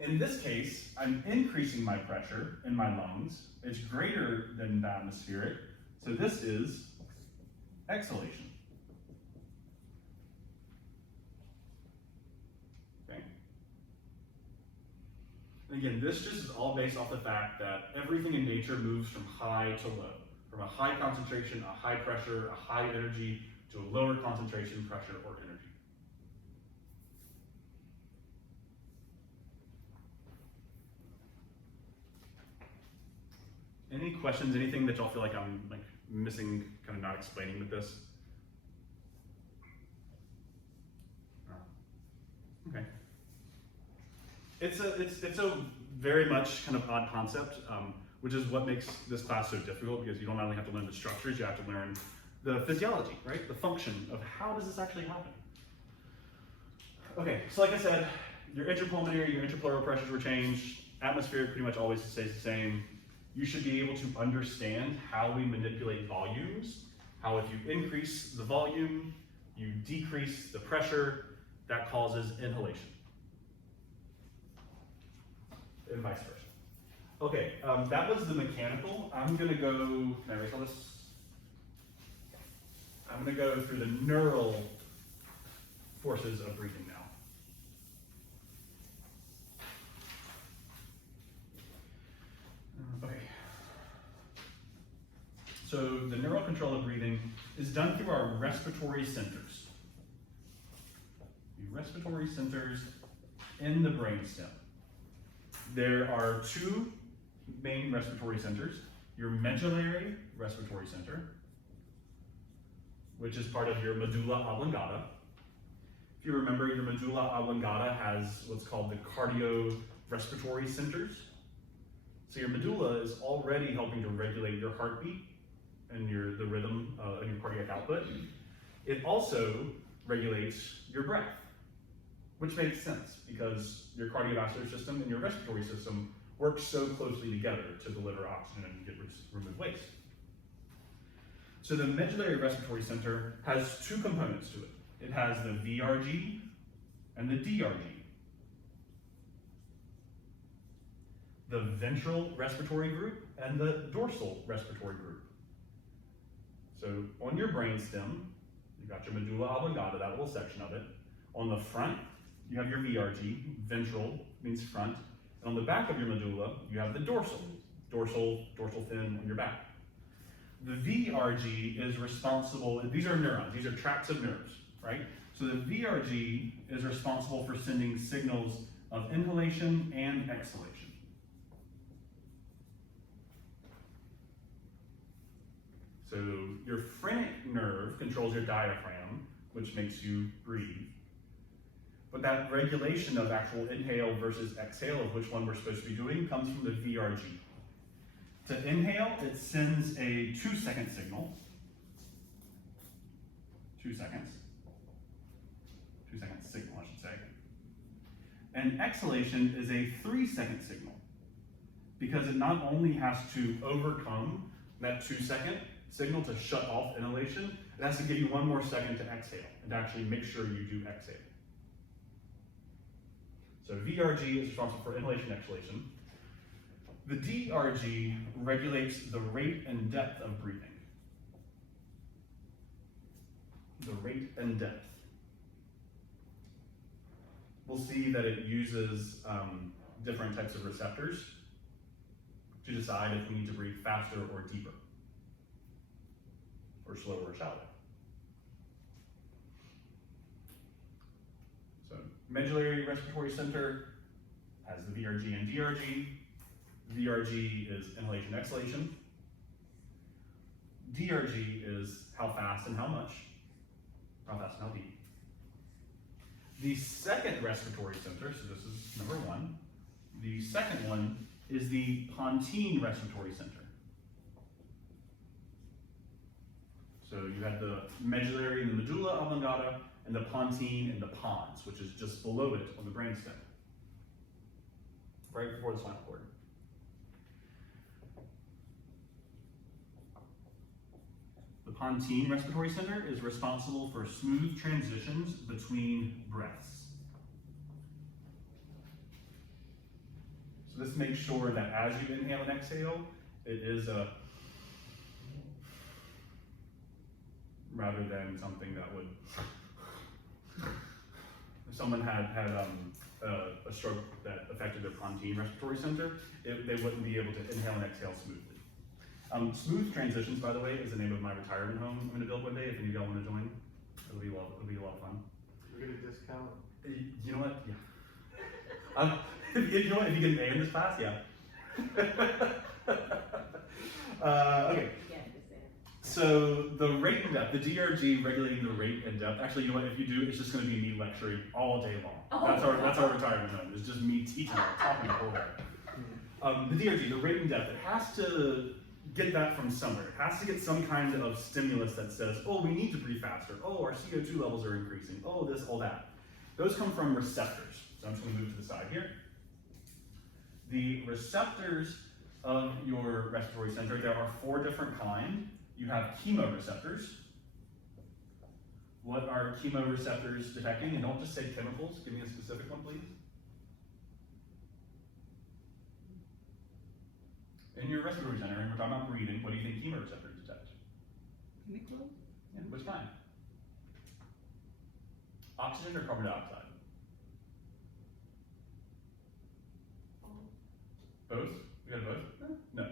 In this case, I'm increasing my pressure in my lungs. It's greater than the atmospheric, so this is exhalation. Okay. And again, this just is all based off the fact that everything in nature moves from high to low, from a high concentration, a high pressure, a high energy, to a lower concentration, pressure, or energy. Any questions, anything that y'all feel like I'm missing, kind of not explaining with this? No. Okay. It's a very much kind of odd concept, which is what makes this class so difficult, because you don't only have to learn the structures, you have to learn the physiology, right? The function of how does this actually happen. Okay, so like I said, your intrapulmonary, your intrapleural pressures were changed. Atmospheric pretty much always stays the same. You should be able to understand how we manipulate volumes, how if you increase the volume, you decrease the pressure, that causes inhalation. And vice versa. Okay, that was the mechanical. I'm gonna go, can I erase all this? I'm gonna go through the neural forces of breathing now. Okay. So the neural control of breathing is done through our respiratory centers. The respiratory centers in the brainstem. There are two main respiratory centers. Your medullary respiratory center, which is part of your medulla oblongata. If you remember, your medulla oblongata has what's called the cardiorespiratory centers. So your medulla is already helping to regulate your heartbeat and the rhythm and your cardiac output. It also regulates your breath, which makes sense because your cardiovascular system and your respiratory system work so closely together to deliver oxygen and remove waste. So the medullary respiratory center has two components to it. It has the VRG and the DRG. The ventral respiratory group and the dorsal respiratory group. So on your brainstem, you got your medulla oblongata, that little section of it. On the front, you have your VRG, ventral means front. And on the back of your medulla, you have the dorsal fin on your back. The VRG is responsible, these are neurons, these are tracts of nerves, right? So the VRG is responsible for sending signals of inhalation and exhalation. So your phrenic nerve controls your diaphragm, which makes you breathe. But that regulation of actual inhale versus exhale, of which one we're supposed to be doing, comes from the VRG. To inhale, it sends a 2-second signal. 2 seconds. 2-second signal, I should say. And exhalation is a 3-second signal, because it not only has to overcome that 2-second signal to shut off inhalation, it has to give you 1 more second to exhale and to actually make sure you do exhale. So VRG is responsible for inhalation and exhalation. The DRG regulates the rate and depth of breathing. The rate and depth. We'll see that it uses different types of receptors to decide if we need to breathe faster or deeper, or slower or shallow. So, medullary respiratory center has the VRG and DRG. VRG is inhalation, exhalation. DRG is how fast and how much, how fast and how deep. The second respiratory center, so this is number 1. The second one is the pontine respiratory center. So you have the medullary and the medulla oblongata, and the pontine and the pons, which is just below it on the brainstem, right before the spinal cord. The pontine respiratory center is responsible for smooth transitions between breaths. So this makes sure that as you inhale and exhale, it is a rather than something that would, if someone had a stroke that affected their pontine respiratory center, they wouldn't be able to inhale and exhale smoothly. Smooth transitions, by the way, is the name of my retirement home I'm going to build one day. If any of y'all want to join, it'll be a lot of fun. We're going to discount. You know what? Yeah. You know what? If you get an A in this class, yeah. Okay. So the rate and depth, the DRG regulating the rate and depth. Actually, you know what? If you do, it's just going to be me lecturing all day long. Oh, that's our retirement home. It's just me teaching, talking the whole day. The DRG, the rate and depth, it has to get that from somewhere. It has to get some kind of stimulus that says, oh, we need to breathe faster. Oh, our CO2 levels are increasing. Oh, this, all that. Those come from receptors. So I'm just going to move to the side here. The receptors of your respiratory center, there are 4 different kinds. You have chemoreceptors. What are chemoreceptors detecting? And don't just say chemicals. Give me a specific one, please. In your respiratory center, and we're talking about breathing, what do you think chemoreceptors detect? Chemical? Yeah, which kind? Oxygen or carbon dioxide? Both? We got both? No.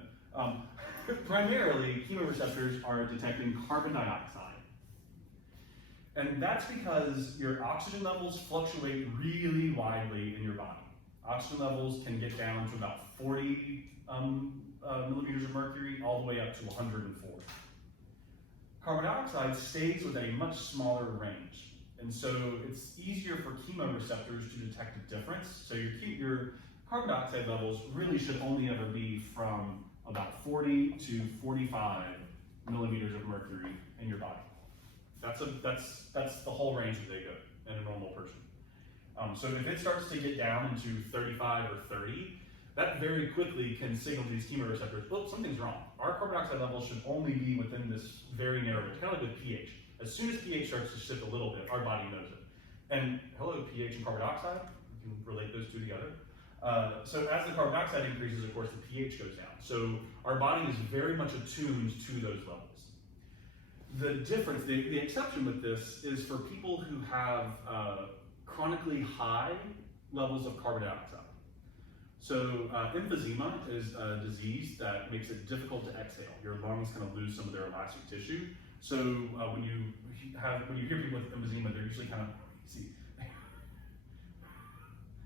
Primarily, chemoreceptors are detecting carbon dioxide. And that's because your oxygen levels fluctuate really widely in your body. Oxygen levels can get down to about 40 millimeters of mercury, all the way up to 104. Carbon dioxide stays with a much smaller range. And so it's easier for chemoreceptors to detect a difference. So your carbon dioxide levels really should only ever be from about 40 to 45 millimeters of mercury in your body. That's the whole range that they go in a normal person. So if it starts to get down into 35 or 30, that very quickly can signal to these chemoreceptors, oh, something's wrong. Our carbon dioxide levels should only be within this very narrow range, kind of like with pH. As soon as pH starts to shift a little bit, our body knows it. And hello, pH and carbon dioxide, you can relate those two together. So as the carbon dioxide increases, of course, the pH goes down. So our body is very much attuned to those levels. The difference, the exception with this is for people who have chronically high levels of carbon dioxide. So emphysema is a disease that makes it difficult to exhale. Your lungs kind of lose some of their elastic tissue. So when you hear people with emphysema, they're usually kind of,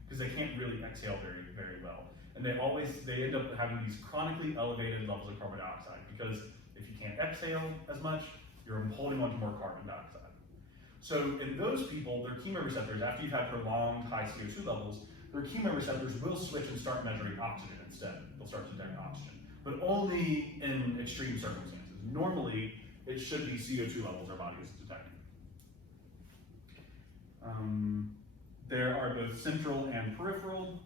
because they can't really exhale very, very well. And they end up having these chronically elevated levels of carbon dioxide, because if you can't exhale as much, you're holding on to more carbon dioxide. So in those people, their chemoreceptors, after you've had prolonged high CO2 levels, their chemoreceptors will switch and start measuring oxygen instead. They'll start detecting oxygen, but only in extreme circumstances. Normally, it should be CO2 levels our body is detecting. There are both central and peripheral.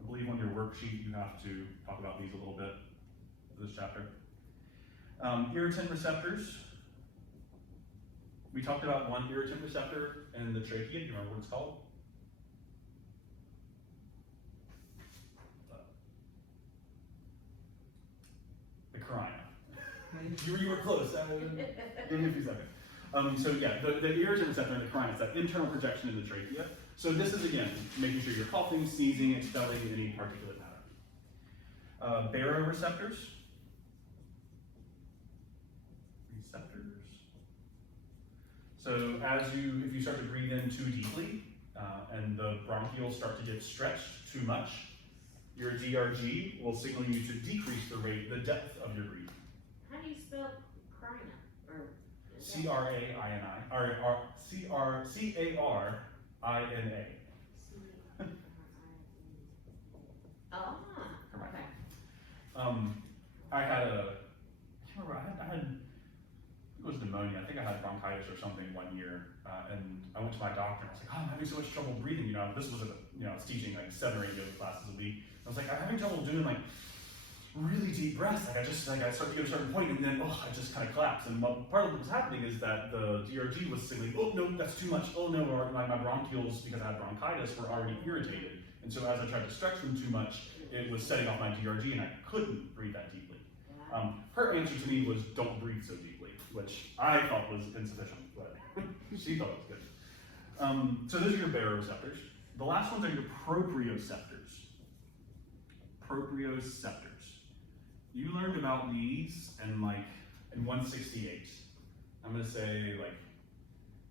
I believe on your worksheet you have to talk about these a little bit for this chapter. Irritant receptors. We talked about one irritant receptor in the trachea. Do you remember what it's called? The carina. You were close. Give me a few seconds. So yeah, the irritant receptor in the carina is that internal projection in the trachea. So this is, again, making sure you're coughing, sneezing, expelling any particulate matter. Baroreceptors. So if you start to breathe in too deeply and the bronchioles start to get stretched too much, your DRG will signal you to decrease the depth of your breathing. How do you spell carina? Or C-R-A-I-N-I, or C-R-C-A-R-I-N-A. Oh, Correct. okay. I can't remember, I had it was pneumonia. I think I had bronchitis or something one year, and I went to my doctor and I was like, oh, I'm having so much trouble breathing. This was I was teaching like 7 or 8 yoga classes a week. I was like, I'm having trouble doing like really deep breaths. I start to get to a certain point and then I just kind of collapse. And part of what was happening is that the DRG was signaling, oh no, that's too much. Oh no, or my bronchioles, because I had bronchitis, were already irritated. And so as I tried to stretch them too much, it was setting off my DRG and I couldn't breathe that deeply. Her answer to me was, don't breathe so deeply, which I thought was insufficient, but she thought it was good. So those are your baroreceptors. The last ones are your proprioceptors. Proprioceptors. You learned about these in 168. I'm gonna say like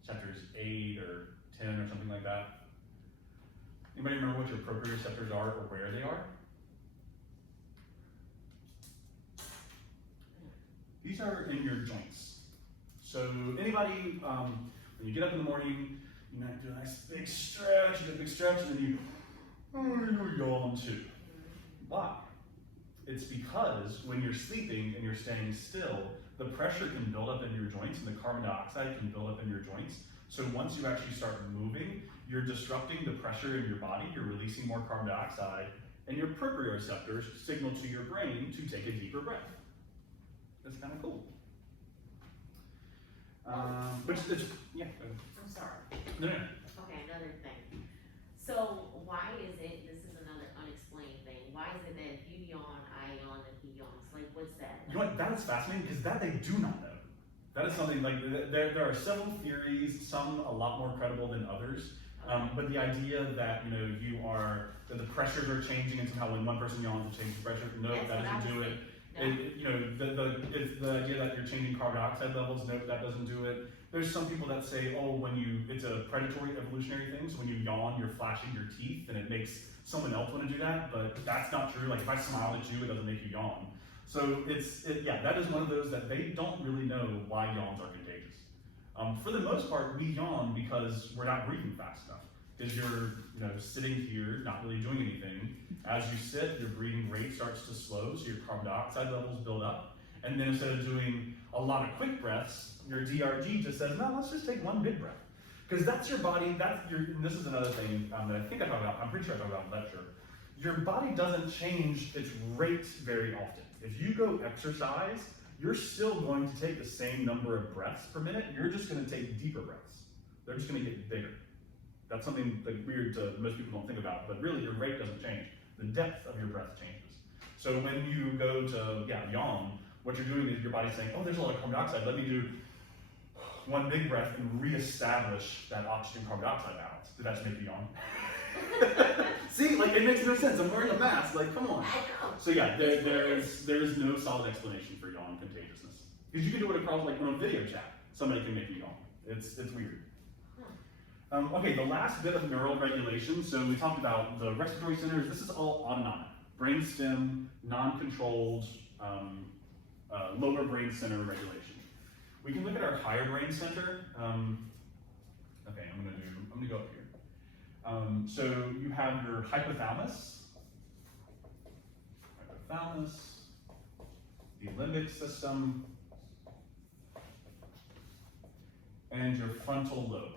chapters 8 or 10 or something like that. Anybody remember what your proprioceptors are or where they are? These are in your joints. So anybody, when you get up in the morning, you might do a nice big stretch, and then you yawn too. Why? It's because when you're sleeping and you're staying still, the pressure can build up in your joints and the carbon dioxide can build up in your joints. So once you actually start moving, you're disrupting the pressure in your body, you're releasing more carbon dioxide, and your proprioceptors signal to your brain to take a deeper breath. That's kind of cool. Which it's, yeah. I'm sorry. No. Okay, another thing. So why is it, this is another unexplained thing, why is it that if you yawn, I yawn, and he yawns? Like, what's that? You know what, that is fascinating because that they do not know. That is something like, there are several theories, some a lot more credible than others. But the idea that, that the pressures are changing and somehow when one person yawns it changes the pressure, no, That's that doesn't do it. It's the idea that you're changing carbon dioxide levels, no, that doesn't do it. There's some people that say, oh, it's a predatory evolutionary thing, so when you yawn, you're flashing your teeth, and it makes someone else want to do that, but that's not true. Like, if I smile at you, it doesn't make you yawn. So that is one of those that they don't really know why yawns are contagious. For the most part, we yawn because we're not breathing fast enough. Because you're sitting here, not really doing anything. As you sit, your breathing rate starts to slow, so your carbon dioxide levels build up. And then instead of doing a lot of quick breaths, your DRG just says, no, let's just take one big breath. Because that's your body, and this is another thing that I think I talked about, I'm pretty sure I talked about in lecture. Your body doesn't change its rate very often. If you go exercise, you're still going to take the same number of breaths per minute, you're just going to take deeper breaths. They're just going to get bigger. That's something weird to most people don't think about, but really your rate doesn't change. The depth of your breath changes. So when you go to yawn, what you're doing is your body's saying, oh, there's a lot of carbon dioxide, let me do one big breath and reestablish that oxygen carbon dioxide balance. Did that just make you yawn? See, it makes no sense. I'm wearing a mask, come on. So yeah, there is no solid explanation for yawn contagiousness. Because you can do it across, on a video chat, somebody can make you yawn. It's weird. Okay, the last bit of neural regulation. So we talked about the respiratory centers. This is all autonomic. Brainstem, non-controlled, lower brain center regulation. We can look at our higher brain center. Okay, I'm gonna go up here. So you have your hypothalamus, the limbic system, and your frontal lobe.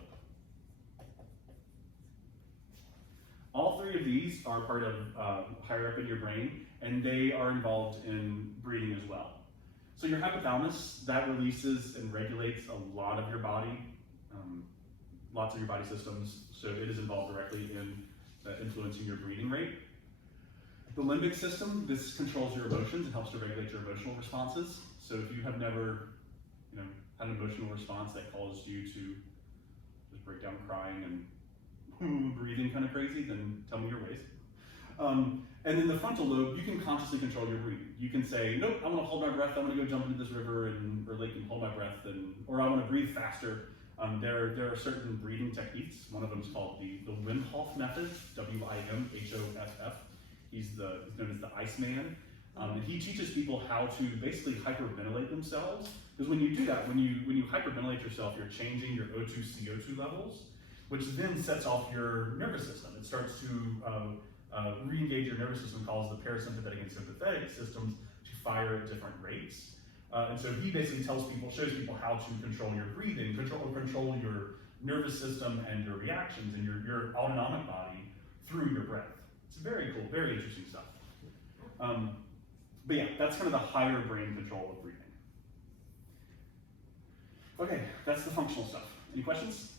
All three of these are part of higher up in your brain, and they are involved in breathing as well. So your hypothalamus, that releases and regulates a lot of your body, lots of your body systems, so it is involved directly in influencing your breathing rate. The limbic system, this controls your emotions and helps to regulate your emotional responses. So if you have never, had an emotional response that caused you to just break down crying and breathing kind of crazy, then tell me your ways. And then the frontal lobe, you can consciously control your breathing. You can say, nope, I want to hold my breath, I want to go jump into this river or lake and hold my breath, or I want to breathe faster. There are certain breathing techniques. One of them is called the Wim Hof method, W-I-M-H-O-F-F. He's known as the Iceman. And he teaches people how to basically hyperventilate themselves. Because when you do that, when you hyperventilate yourself, you're changing your O2, CO2 levels, which then sets off your nervous system. It starts to re-engage your nervous system, calls the parasympathetic and sympathetic systems to fire at different rates. And so he basically shows people how to control your breathing, control your nervous system and your reactions and your autonomic body through your breath. It's very cool, very interesting stuff. But yeah, that's kind of the higher brain control of breathing. Okay, that's the functional stuff. Any questions?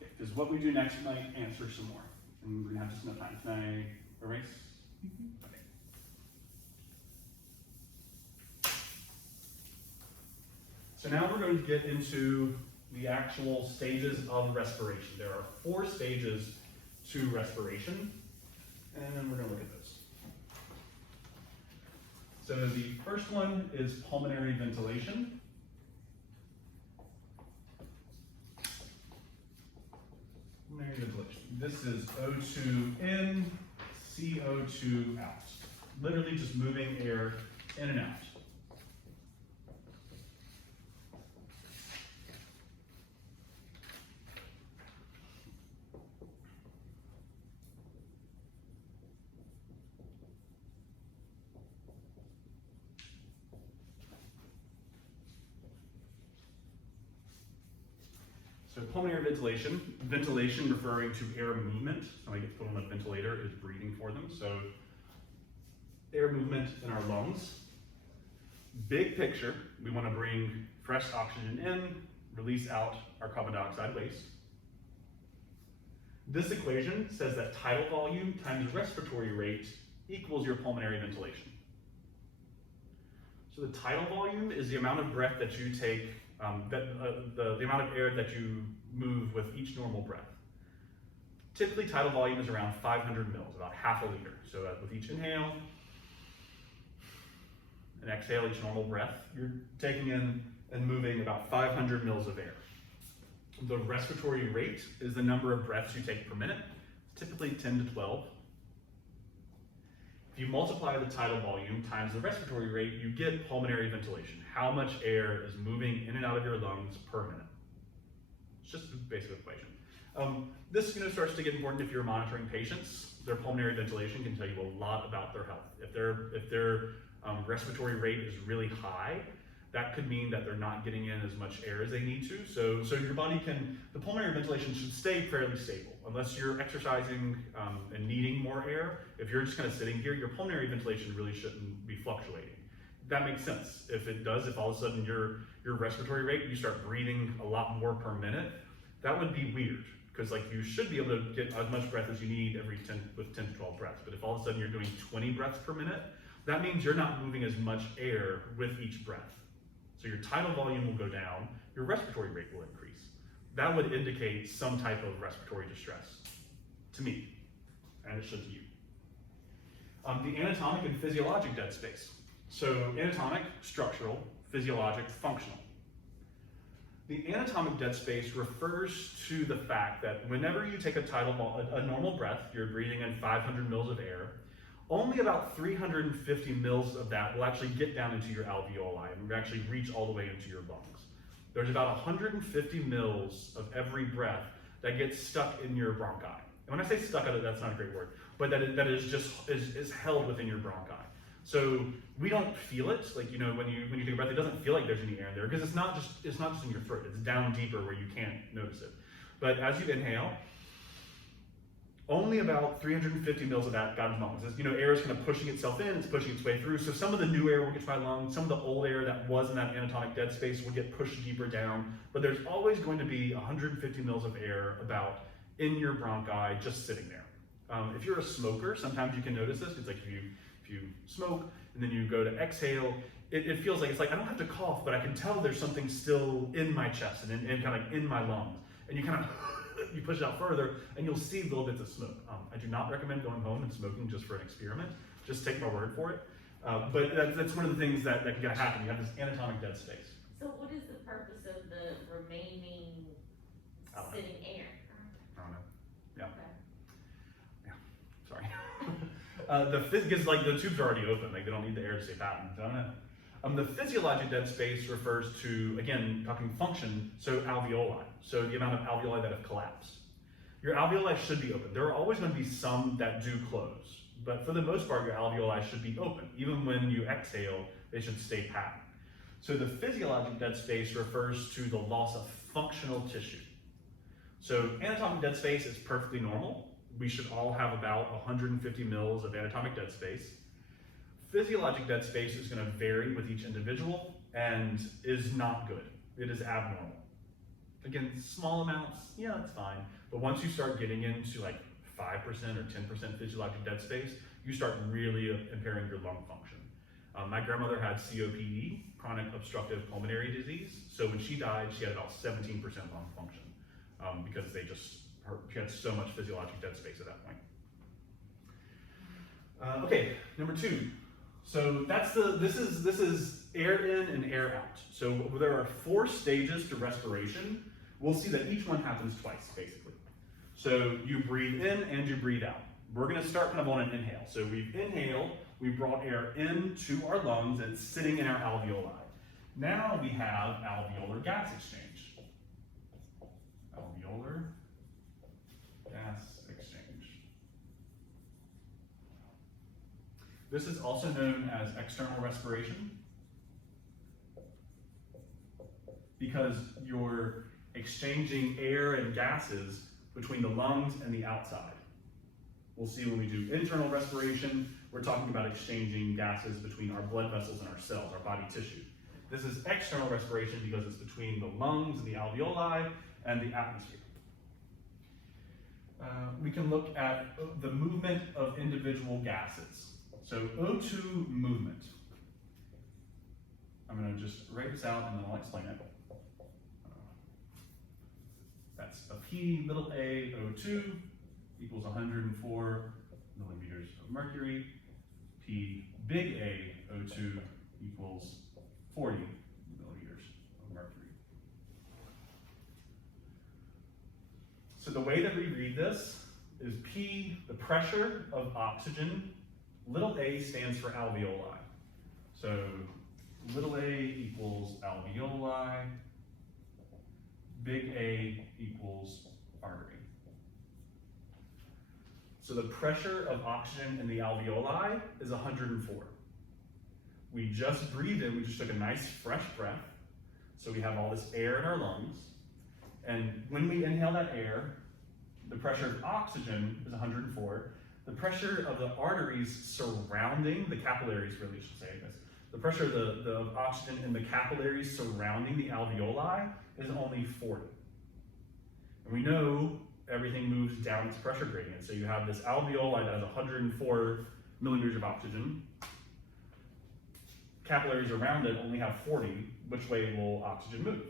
Okay, because what we do next might answer some more. And we're gonna have just enough time. Can I erase? Okay. So now we're going to get into the actual stages of respiration. There are 4 stages to respiration, and we're going to look at those. So the first one is pulmonary ventilation. Pulmonary ventilation. This is O2 in, CO2 out. Literally just moving air in and out. So pulmonary ventilation referring to air movement. Somebody gets put on a ventilator is breathing for them. So air movement in our lungs. Big picture, we want to bring fresh oxygen in, release out our carbon dioxide waste. This equation says that tidal volume times respiratory rate equals your pulmonary ventilation. So the tidal volume is the amount of breath that you take, the amount of air that you move with each normal breath. Typically, tidal volume is around 500 mils, about half a liter. So with each inhale and exhale, each normal breath, you're taking in and moving about 500 mils of air. The respiratory rate is the number of breaths you take per minute, typically 10 to 12. If you multiply the tidal volume times the respiratory rate, you get pulmonary ventilation. How much air is moving in and out of your lungs per minute. It's just a basic equation. This starts to get important if you're monitoring patients. Their pulmonary ventilation can tell you a lot about their health. If their respiratory rate is really high, that could mean that they're not getting in as much air as they need to. So your body the pulmonary ventilation should stay fairly stable. Unless you're exercising and needing more air, if you're just kind of sitting here, your pulmonary ventilation really shouldn't be fluctuating. That makes sense. If it does, if all of a sudden your respiratory rate, you start breathing a lot more per minute, that would be weird. Because you should be able to get as much breath as you need with 10 to 12 breaths. But if all of a sudden you're doing 20 breaths per minute, that means you're not moving as much air with each breath. So your tidal volume will go down, your respiratory rate will increase. That would indicate some type of respiratory distress to me, and it should to you. The anatomic and physiologic dead space. So anatomic, structural, physiologic, functional. The anatomic dead space refers to the fact that whenever you take a normal breath, you're breathing in 500 mils of air. only about 350 mils of that will actually get down into your alveoli and will actually reach all the way into your lungs. There's about 150 mils of every breath that gets stuck in your bronchi. And when I say stuck, that's not a great word, but that is held within your bronchi. So we don't feel it, like, you know, when you take a breath, it doesn't feel like there's any air in there because it's not just in your throat. It's down deeper where you can't notice it. But as you inhale, only about 350 mils of that got into lungs. You know, air is kind of pushing itself in, it's pushing its way through. So some of the new air will get to my lungs, some of the old air that was in that anatomic dead space will get pushed deeper down. But there's always going to be 150 mils of air about in your bronchi just sitting there. If you're a smoker, sometimes you can notice this. It's like if you smoke and then you go to exhale, it feels like, it's like I don't have to cough, but I can tell there's something still in my chest and kind of like in my lungs. And you kind of you push it out further and you'll see little bits of smoke. I do not recommend going home and smoking just for an experiment. Just take my word for it. But that's one of the things that can happen. You have this anatomic dead space. So what is the purpose of the remaining sitting air? I don't know. Yeah. Okay. Yeah. Sorry. The because like the tubes are already open, like they don't need the air to stay patent. I don't know. The physiologic dead space refers to, again, talking function, so alveoli. So the amount of alveoli that have collapsed. Your alveoli should be open. There are always going to be some that do close, but for the most part, your alveoli should be open. Even when you exhale, they should stay patent. So the physiologic dead space refers to the loss of functional tissue. So anatomic dead space is perfectly normal. We should all have about 150 mils of anatomic dead space. Physiologic dead space is going to vary with each individual and is not good. It is abnormal. Again, small amounts, yeah, that's fine. But once you start getting into like 5% or 10% physiologic dead space, you start really impairing your lung function. My grandmother had COPD, chronic obstructive pulmonary disease. So when she died, she had about 17% lung function because she had so much physiologic dead space at that point. Okay, number 2. So this is air in and air out. So there are 4 stages to respiration. We'll see that each one happens twice, basically. So you breathe in and you breathe out. We're gonna start kind of on an inhale. So we've inhaled, we brought air into our lungs and it's sitting in our alveoli. Now we have alveolar gas exchange. Alveolar gas exchange. This is also known as external respiration because you're exchanging air and gases between the lungs and the outside. We'll see when we do internal respiration, we're talking about exchanging gases between our blood vessels and our cells, our body tissue. This is external respiration because it's between the lungs and the alveoli and the atmosphere. We can look at the movement of individual gases. So O2 movement. I'm going to just write this out and then I'll explain it. That's a P little a O2 equals 104 millimeters of mercury. P big A O2 equals 40 millimeters of mercury. So the way that we read this is P, the pressure of oxygen. Little a stands for alveoli. So little a equals alveoli. Big A equals artery. So the pressure of oxygen in the alveoli is 104. We just breathed in, we just took a nice fresh breath. So we have all this air in our lungs. And when we inhale that air, the pressure of oxygen is 104. The pressure of the arteries surrounding the capillaries, really should say this. The pressure of the oxygen in the capillaries surrounding the alveoli is only 40. And we know everything moves down its pressure gradient. So you have this alveoli that has 104 millimeters of oxygen. Capillaries around it only have 40. Which way will oxygen move?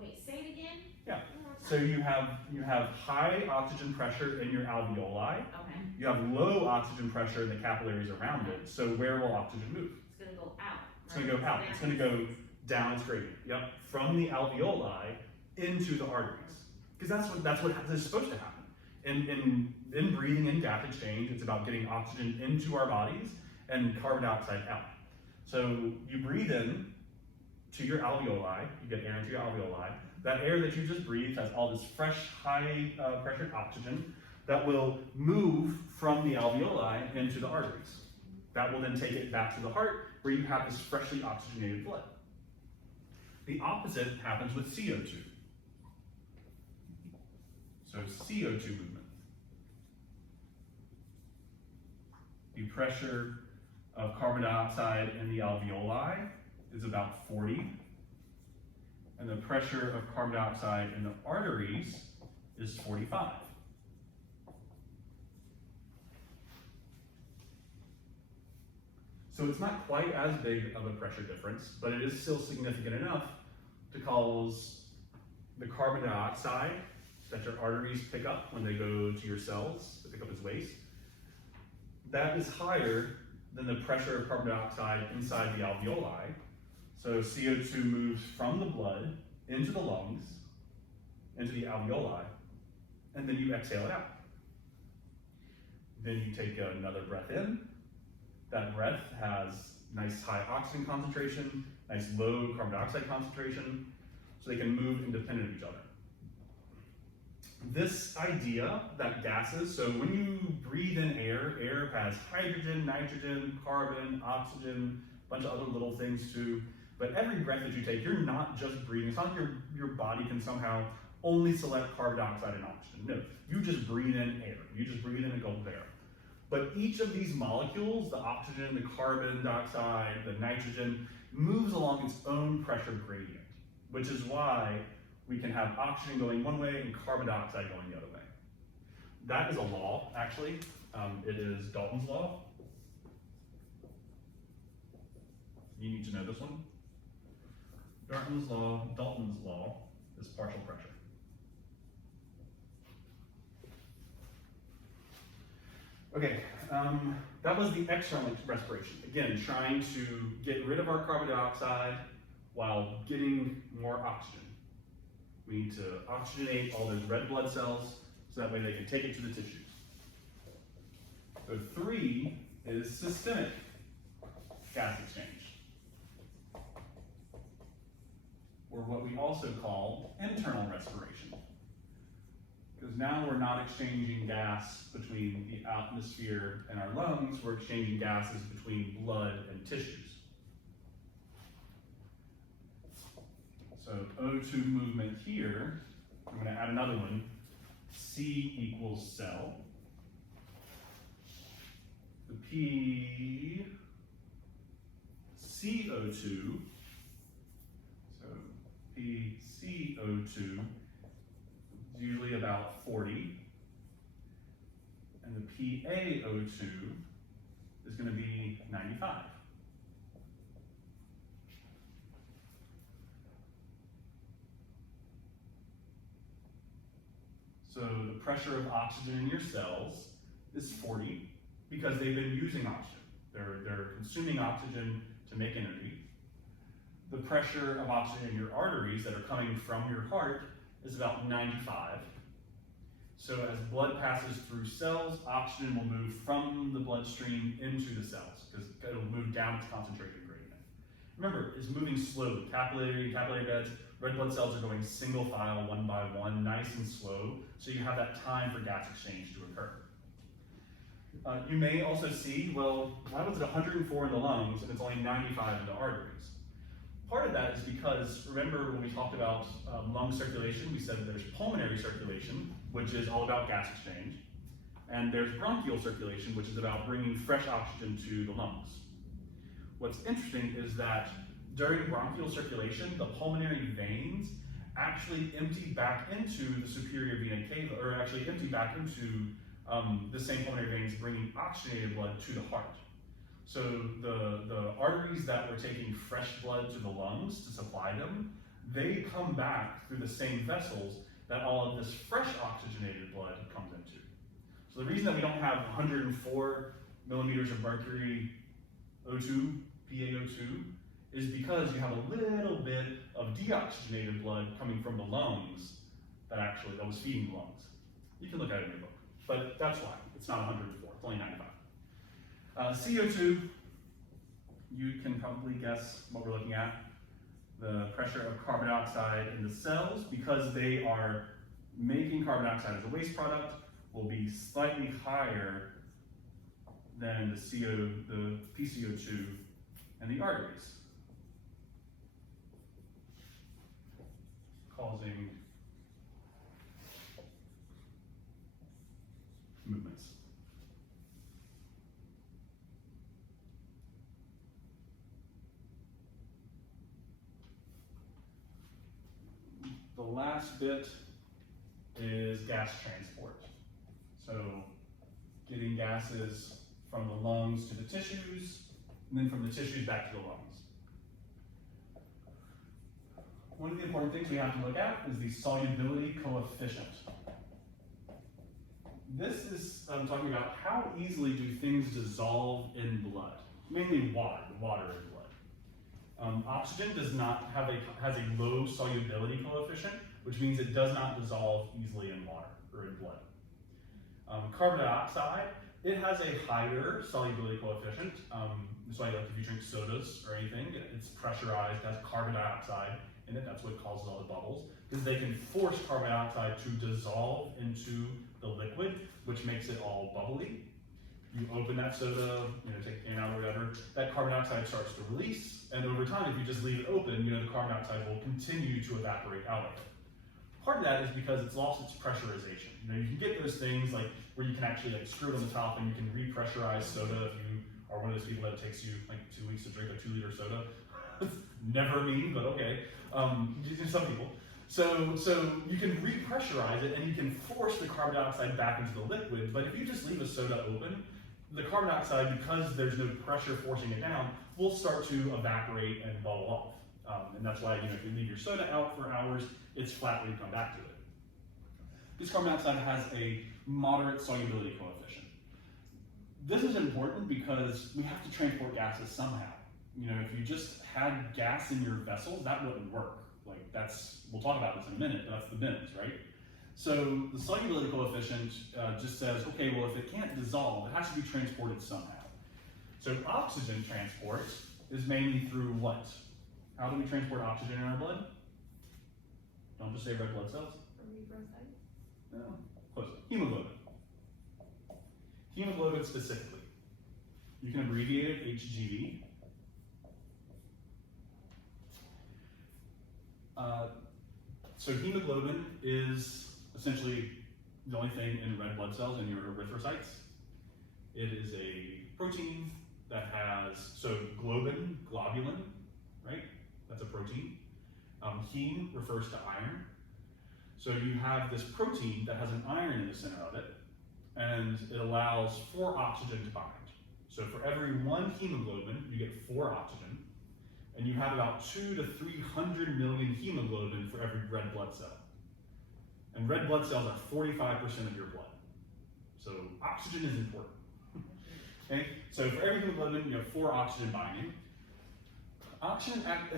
Wait, say it again? Yeah. So you have high oxygen pressure in your alveoli. Okay. You have low oxygen pressure in the capillaries around it. So where will oxygen move? It's gonna go out. It's going to go out. It's going to go down its gradient. Yep. From the alveoli into the arteries. Because that's what is supposed to happen. In breathing in gas exchange, it's about getting oxygen into our bodies and carbon dioxide out. So you breathe in to your alveoli, you get air into your alveoli. That air that you just breathed has all this fresh, high pressured oxygen that will move from the alveoli into the arteries. That will then take it back to the heart where you have this freshly oxygenated blood. The opposite happens with CO2. So CO2 movement. The pressure of carbon dioxide in the alveoli is about 40, and the pressure of carbon dioxide in the arteries is 45. So it's not quite as big of a pressure difference, but it is still significant enough to cause the carbon dioxide that your arteries pick up when they go to your cells to pick up as waste. That is higher than the pressure of carbon dioxide inside the alveoli. So CO2 moves from the blood into the lungs, into the alveoli, and then you exhale it out. Then you take another breath in. That breath has nice high oxygen concentration, nice low carbon dioxide concentration, so they can move independent of each other. This idea that gases, so when you breathe in air, air has hydrogen, nitrogen, carbon, oxygen, a bunch of other little things too, but every breath that you take, you're not just breathing. It's not like your body can somehow only select carbon dioxide and oxygen. No, you just breathe in air. You just breathe in a gulp of air. But each of these molecules, the oxygen, the carbon dioxide, the nitrogen, moves along its own pressure gradient, which is why we can have oxygen going one way and carbon dioxide going the other way. That is a law, actually. It is Dalton's law. You need to know this one. Dalton's law is partial pressure. Okay, that was the external respiration. Again, trying to get rid of our carbon dioxide while getting more oxygen. We need to oxygenate all those red blood cells so that way they can take it to the tissues. So 3 is systemic gas exchange, or what we also call internal respiration. Because now we're not exchanging gas between the atmosphere and our lungs, we're exchanging gases between blood and tissues. So O2 movement here, I'm going to add another one, C equals cell. The P, CO2, so PCO2 is usually about 40, and the PaO2 is going to be 95. So the pressure of oxygen in your cells is 40 because they've been using oxygen. They're consuming oxygen to make energy. The pressure of oxygen in your arteries that are coming from your heart is about 95. So as blood passes through cells, oxygen will move from the bloodstream into the cells because it'll move down its concentration gradient. Remember, it's moving slowly. Capillary beds, red blood cells are going single file, one by one, nice and slow, so you have that time for gas exchange to occur. You may also see, well, why was it 104 in the lungs and it's only 95 in the arteries? Part of that is because, remember when we talked about lung circulation, we said that there's pulmonary circulation, which is all about gas exchange, and there's bronchial circulation, which is about bringing fresh oxygen to the lungs. What's interesting is that during bronchial circulation, the pulmonary veins actually empty back into the superior vena cava, or actually empty back into the same pulmonary veins bringing oxygenated blood to the heart. So the arteries that were taking fresh blood to the lungs to supply them, they come back through the same vessels that all of this fresh oxygenated blood comes into. So the reason that we don't have 104 millimeters of mercury O2, PaO2, is because you have a little bit of deoxygenated blood coming from the lungs that was feeding the lungs. You can look at it in your book, but that's why it's not 104, it's only 95. CO2, you can probably guess what we're looking at. The pressure of carbon dioxide in the cells, because they are making carbon dioxide as a waste product, will be slightly higher than the PCO2 and the arteries, causing movements. The last bit is gas transport. So getting gases from the lungs to the tissues, and then from the tissues back to the lungs. One of the important things we have to look at is the solubility coefficient. This is talking about how easily do things dissolve in blood, mainly water in blood. Oxygen has a low solubility coefficient, which means it does not dissolve easily in water or in blood. Carbon dioxide, it has a higher solubility coefficient. That's why, like, if you drink sodas or anything, it's pressurized, has carbon dioxide in it. That's what causes all the bubbles, because they can force carbon dioxide to dissolve into the liquid, which makes it all bubbly. You open that soda, take it in out or whatever, that carbon dioxide starts to release, and over time, if you just leave it open, the carbon dioxide will continue to evaporate out of it. Part of that is because it's lost its pressurization. You can get those things like where you can actually screw it on the top and you can repressurize soda if you are one of those people that it takes you like 2 weeks to drink a 2-liter soda. Never me, but okay. Some people. So you can repressurize it and you can force the carbon dioxide back into the liquid, but if you just leave a soda open, the carbon dioxide, because there's no pressure forcing it down, will start to evaporate and bubble off. And that's why, if you leave your soda out for hours, it's flat when you come back to it. This carbon dioxide has a moderate solubility coefficient. This is important because we have to transport gases somehow. If you just had gas in your vessels, that wouldn't work. We'll talk about this in a minute, but that's the bins, right? So the solubility coefficient just says, okay, well, if it can't dissolve, it has to be transported somehow. So oxygen transport is mainly through what? How do we transport oxygen in our blood? Don't just say red blood cells. No, close. Hemoglobin. Hemoglobin specifically. You can abbreviate it HGV. So hemoglobin is essentially the only thing in red blood cells in your erythrocytes. It is a protein that has, so globin, globulin, right? That's a protein. Heme refers to iron. So you have this protein that has an iron in the center of it, and it allows 4 oxygen to bind. So for every 1 hemoglobin, you get 4 oxygen, and you have about 200 to 300 million hemoglobin for every red blood cell. And red blood cells are 45% of your blood. So oxygen is important. Okay? So for every hemoglobin, you have 4 oxygen binding.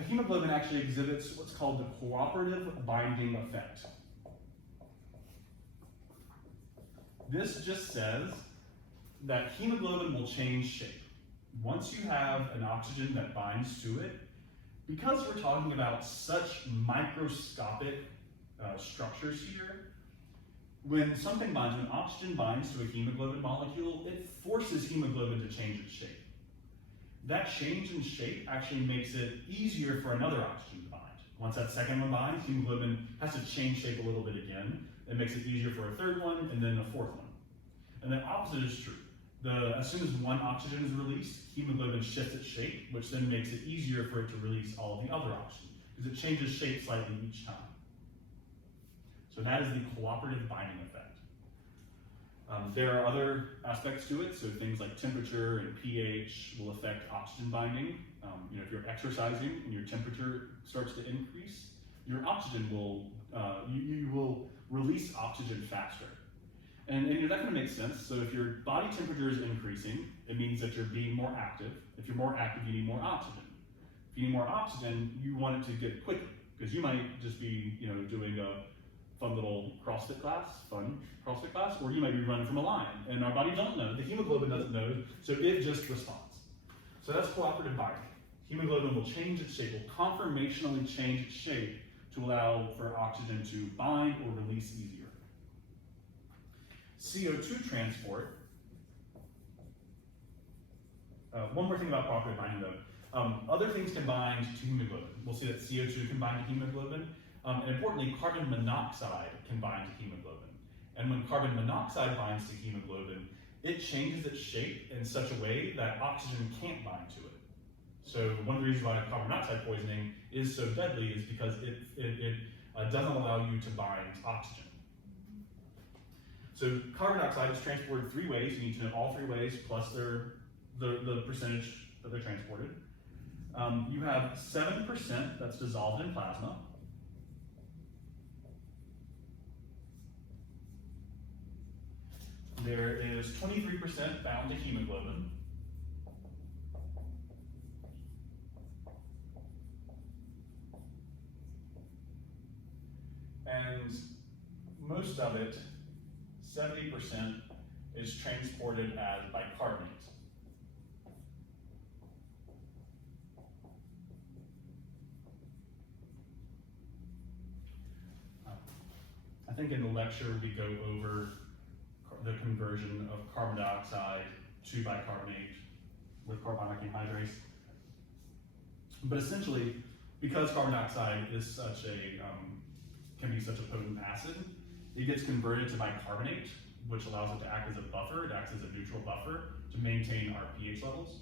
Hemoglobin actually exhibits what's called the cooperative binding effect. This just says that hemoglobin will change shape. Once you have an oxygen that binds to it, because we're talking about such microscopic structures here, when something binds, when oxygen binds to a hemoglobin molecule, it forces hemoglobin to change its shape. That change in shape actually makes it easier for another oxygen to bind. Once that second one binds, hemoglobin has to change shape a little bit again. It makes it easier for a third one and then a fourth one. And the opposite is true. As soon as one oxygen is released, hemoglobin shifts its shape, which then makes it easier for it to release all of the other oxygen, because it changes shape slightly each time. So that is the cooperative binding effect. There are other aspects to it, so things like temperature and pH will affect oxygen binding. If you're exercising and your temperature starts to increase, your oxygen will, you will release oxygen faster. And that kind of makes sense. So if your body temperature is increasing, it means that you're being more active. If you're more active, you need more oxygen. If you need more oxygen, you want it to get quicker, because you might just be, doing a fun little CrossFit class, or you might be running from a lion, and our body don't know, the hemoglobin doesn't know, so it just responds. So that's cooperative binding. Hemoglobin will change its shape, will conformationally change its shape to allow for oxygen to bind or release easier. CO2 transport. One more thing about cooperative binding though. Other things can bind to hemoglobin. We'll see that CO2 can bind to hemoglobin. And importantly, carbon monoxide can bind to hemoglobin. And when carbon monoxide binds to hemoglobin, it changes its shape in such a way that oxygen can't bind to it. So one of the reasons why carbon monoxide poisoning is so deadly is because it doesn't allow you to bind oxygen. So carbon dioxide is transported 3 ways. You need to know all 3 ways plus the percentage that they're transported. You have 7% that's dissolved in plasma. There is 23% bound to hemoglobin. And most of it, 70%, is transported as bicarbonate. I think in the lecture we go over the conversion of carbon dioxide to bicarbonate with carbonic anhydrase. But essentially, because carbon dioxide is such a can be such a potent acid, it gets converted to bicarbonate, which allows it to act as a buffer. It acts as a neutral buffer to maintain our pH levels.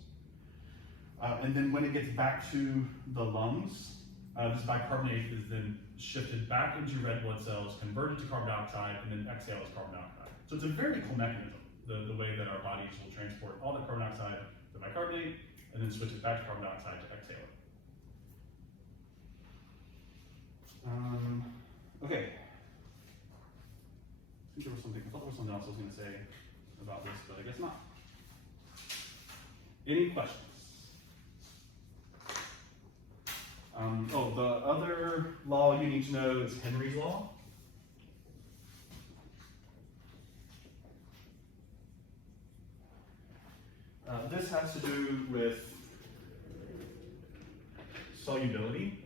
And then when it gets back to the lungs, this bicarbonate is then shifted back into red blood cells, converted to carbon dioxide, and then exhaled as carbon dioxide. So it's a very cool mechanism, the way that our bodies will transport all the carbon dioxide to bicarbonate, and then switch it back to carbon dioxide to exhale it. Okay. I thought there was something else I was going to say about this, but I guess not. Any questions? The other law you need to know is Henry's law. This has to do with solubility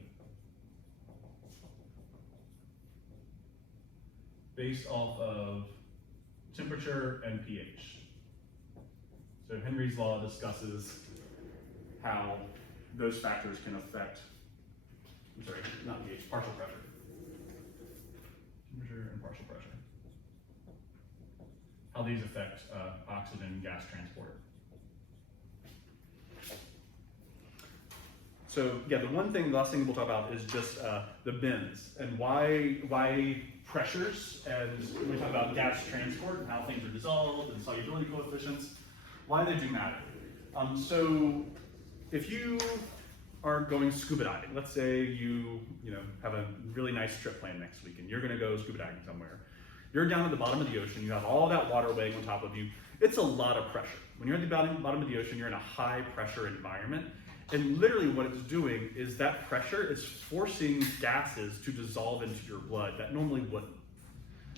based off of temperature and pH. So Henry's law discusses how those factors can affect, not pH, partial pressure. Temperature and partial pressure. How these affect oxygen gas transport. So yeah, the last thing we'll talk about is just the bends and why pressures, and when we talk about gas transport and how things are dissolved and solubility coefficients, why they do matter. So if you are going scuba diving, let's say you have a really nice trip planned next week and you're going to go scuba diving somewhere. You're down at the bottom of the ocean, you have all that water weighing on top of you. It's a lot of pressure. When you're at the bottom of the ocean, you're in a high pressure environment. And literally what it's doing is that pressure is forcing gases to dissolve into your blood that normally wouldn't.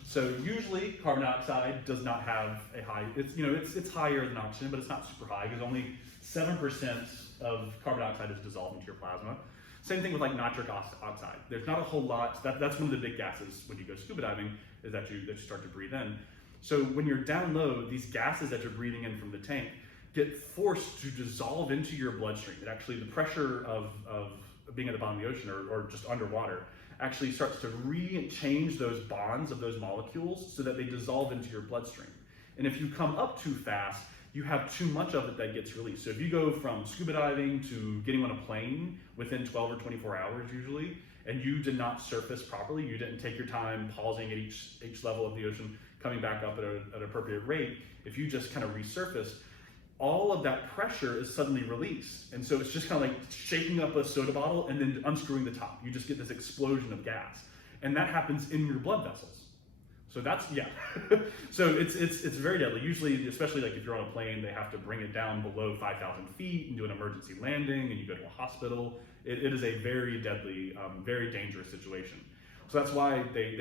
So usually carbon dioxide does not have a high, it's higher than oxygen, but it's not super high because only 7% of carbon dioxide is dissolved into your plasma. Same thing with like nitric oxide. There's not a whole lot, that's one of the big gases when you go scuba diving, is that you start to breathe in. So when you're down low, these gases that you're breathing in from the tank get forced to dissolve into your bloodstream. It actually, the pressure of being at the bottom of the ocean or just underwater actually starts to change those bonds of those molecules so that they dissolve into your bloodstream. And if you come up too fast, you have too much of it that gets released. So if you go from scuba diving to getting on a plane within 12 or 24 hours usually, and you did not surface properly, you didn't take your time pausing at each level of the ocean, coming back up at an appropriate rate, if you just kind of resurface, all of that pressure is suddenly released. And so it's just kind of like shaking up a soda bottle and then unscrewing the top. You just get this explosion of gas. And that happens in your blood vessels. So that's, yeah. So it's very deadly. Usually, especially like if you're on a plane, they have to bring it down below 5,000 feet and do an emergency landing and you go to a hospital. It is a very deadly, very dangerous situation. So that's why they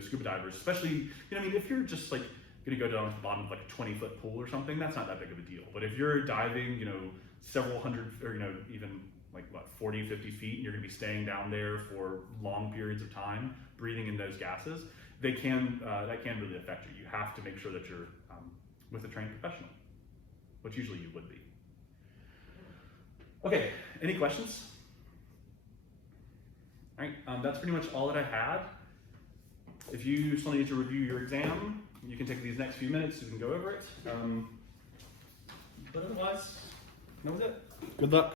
scuba divers, especially, if you're just like gonna go down to the bottom of like a 20-foot pool or something, that's not that big of a deal. But if you're diving, several hundred, or even like 40, 50 feet, and you're gonna be staying down there for long periods of time, breathing in those gases, that can really affect you. You have to make sure that you're with a trained professional, which usually you would be. Okay, any questions? All right, that's pretty much all that I had. If you still need to review your exam, you can take these next few minutes, you can go over it. But otherwise, that was it. Good luck.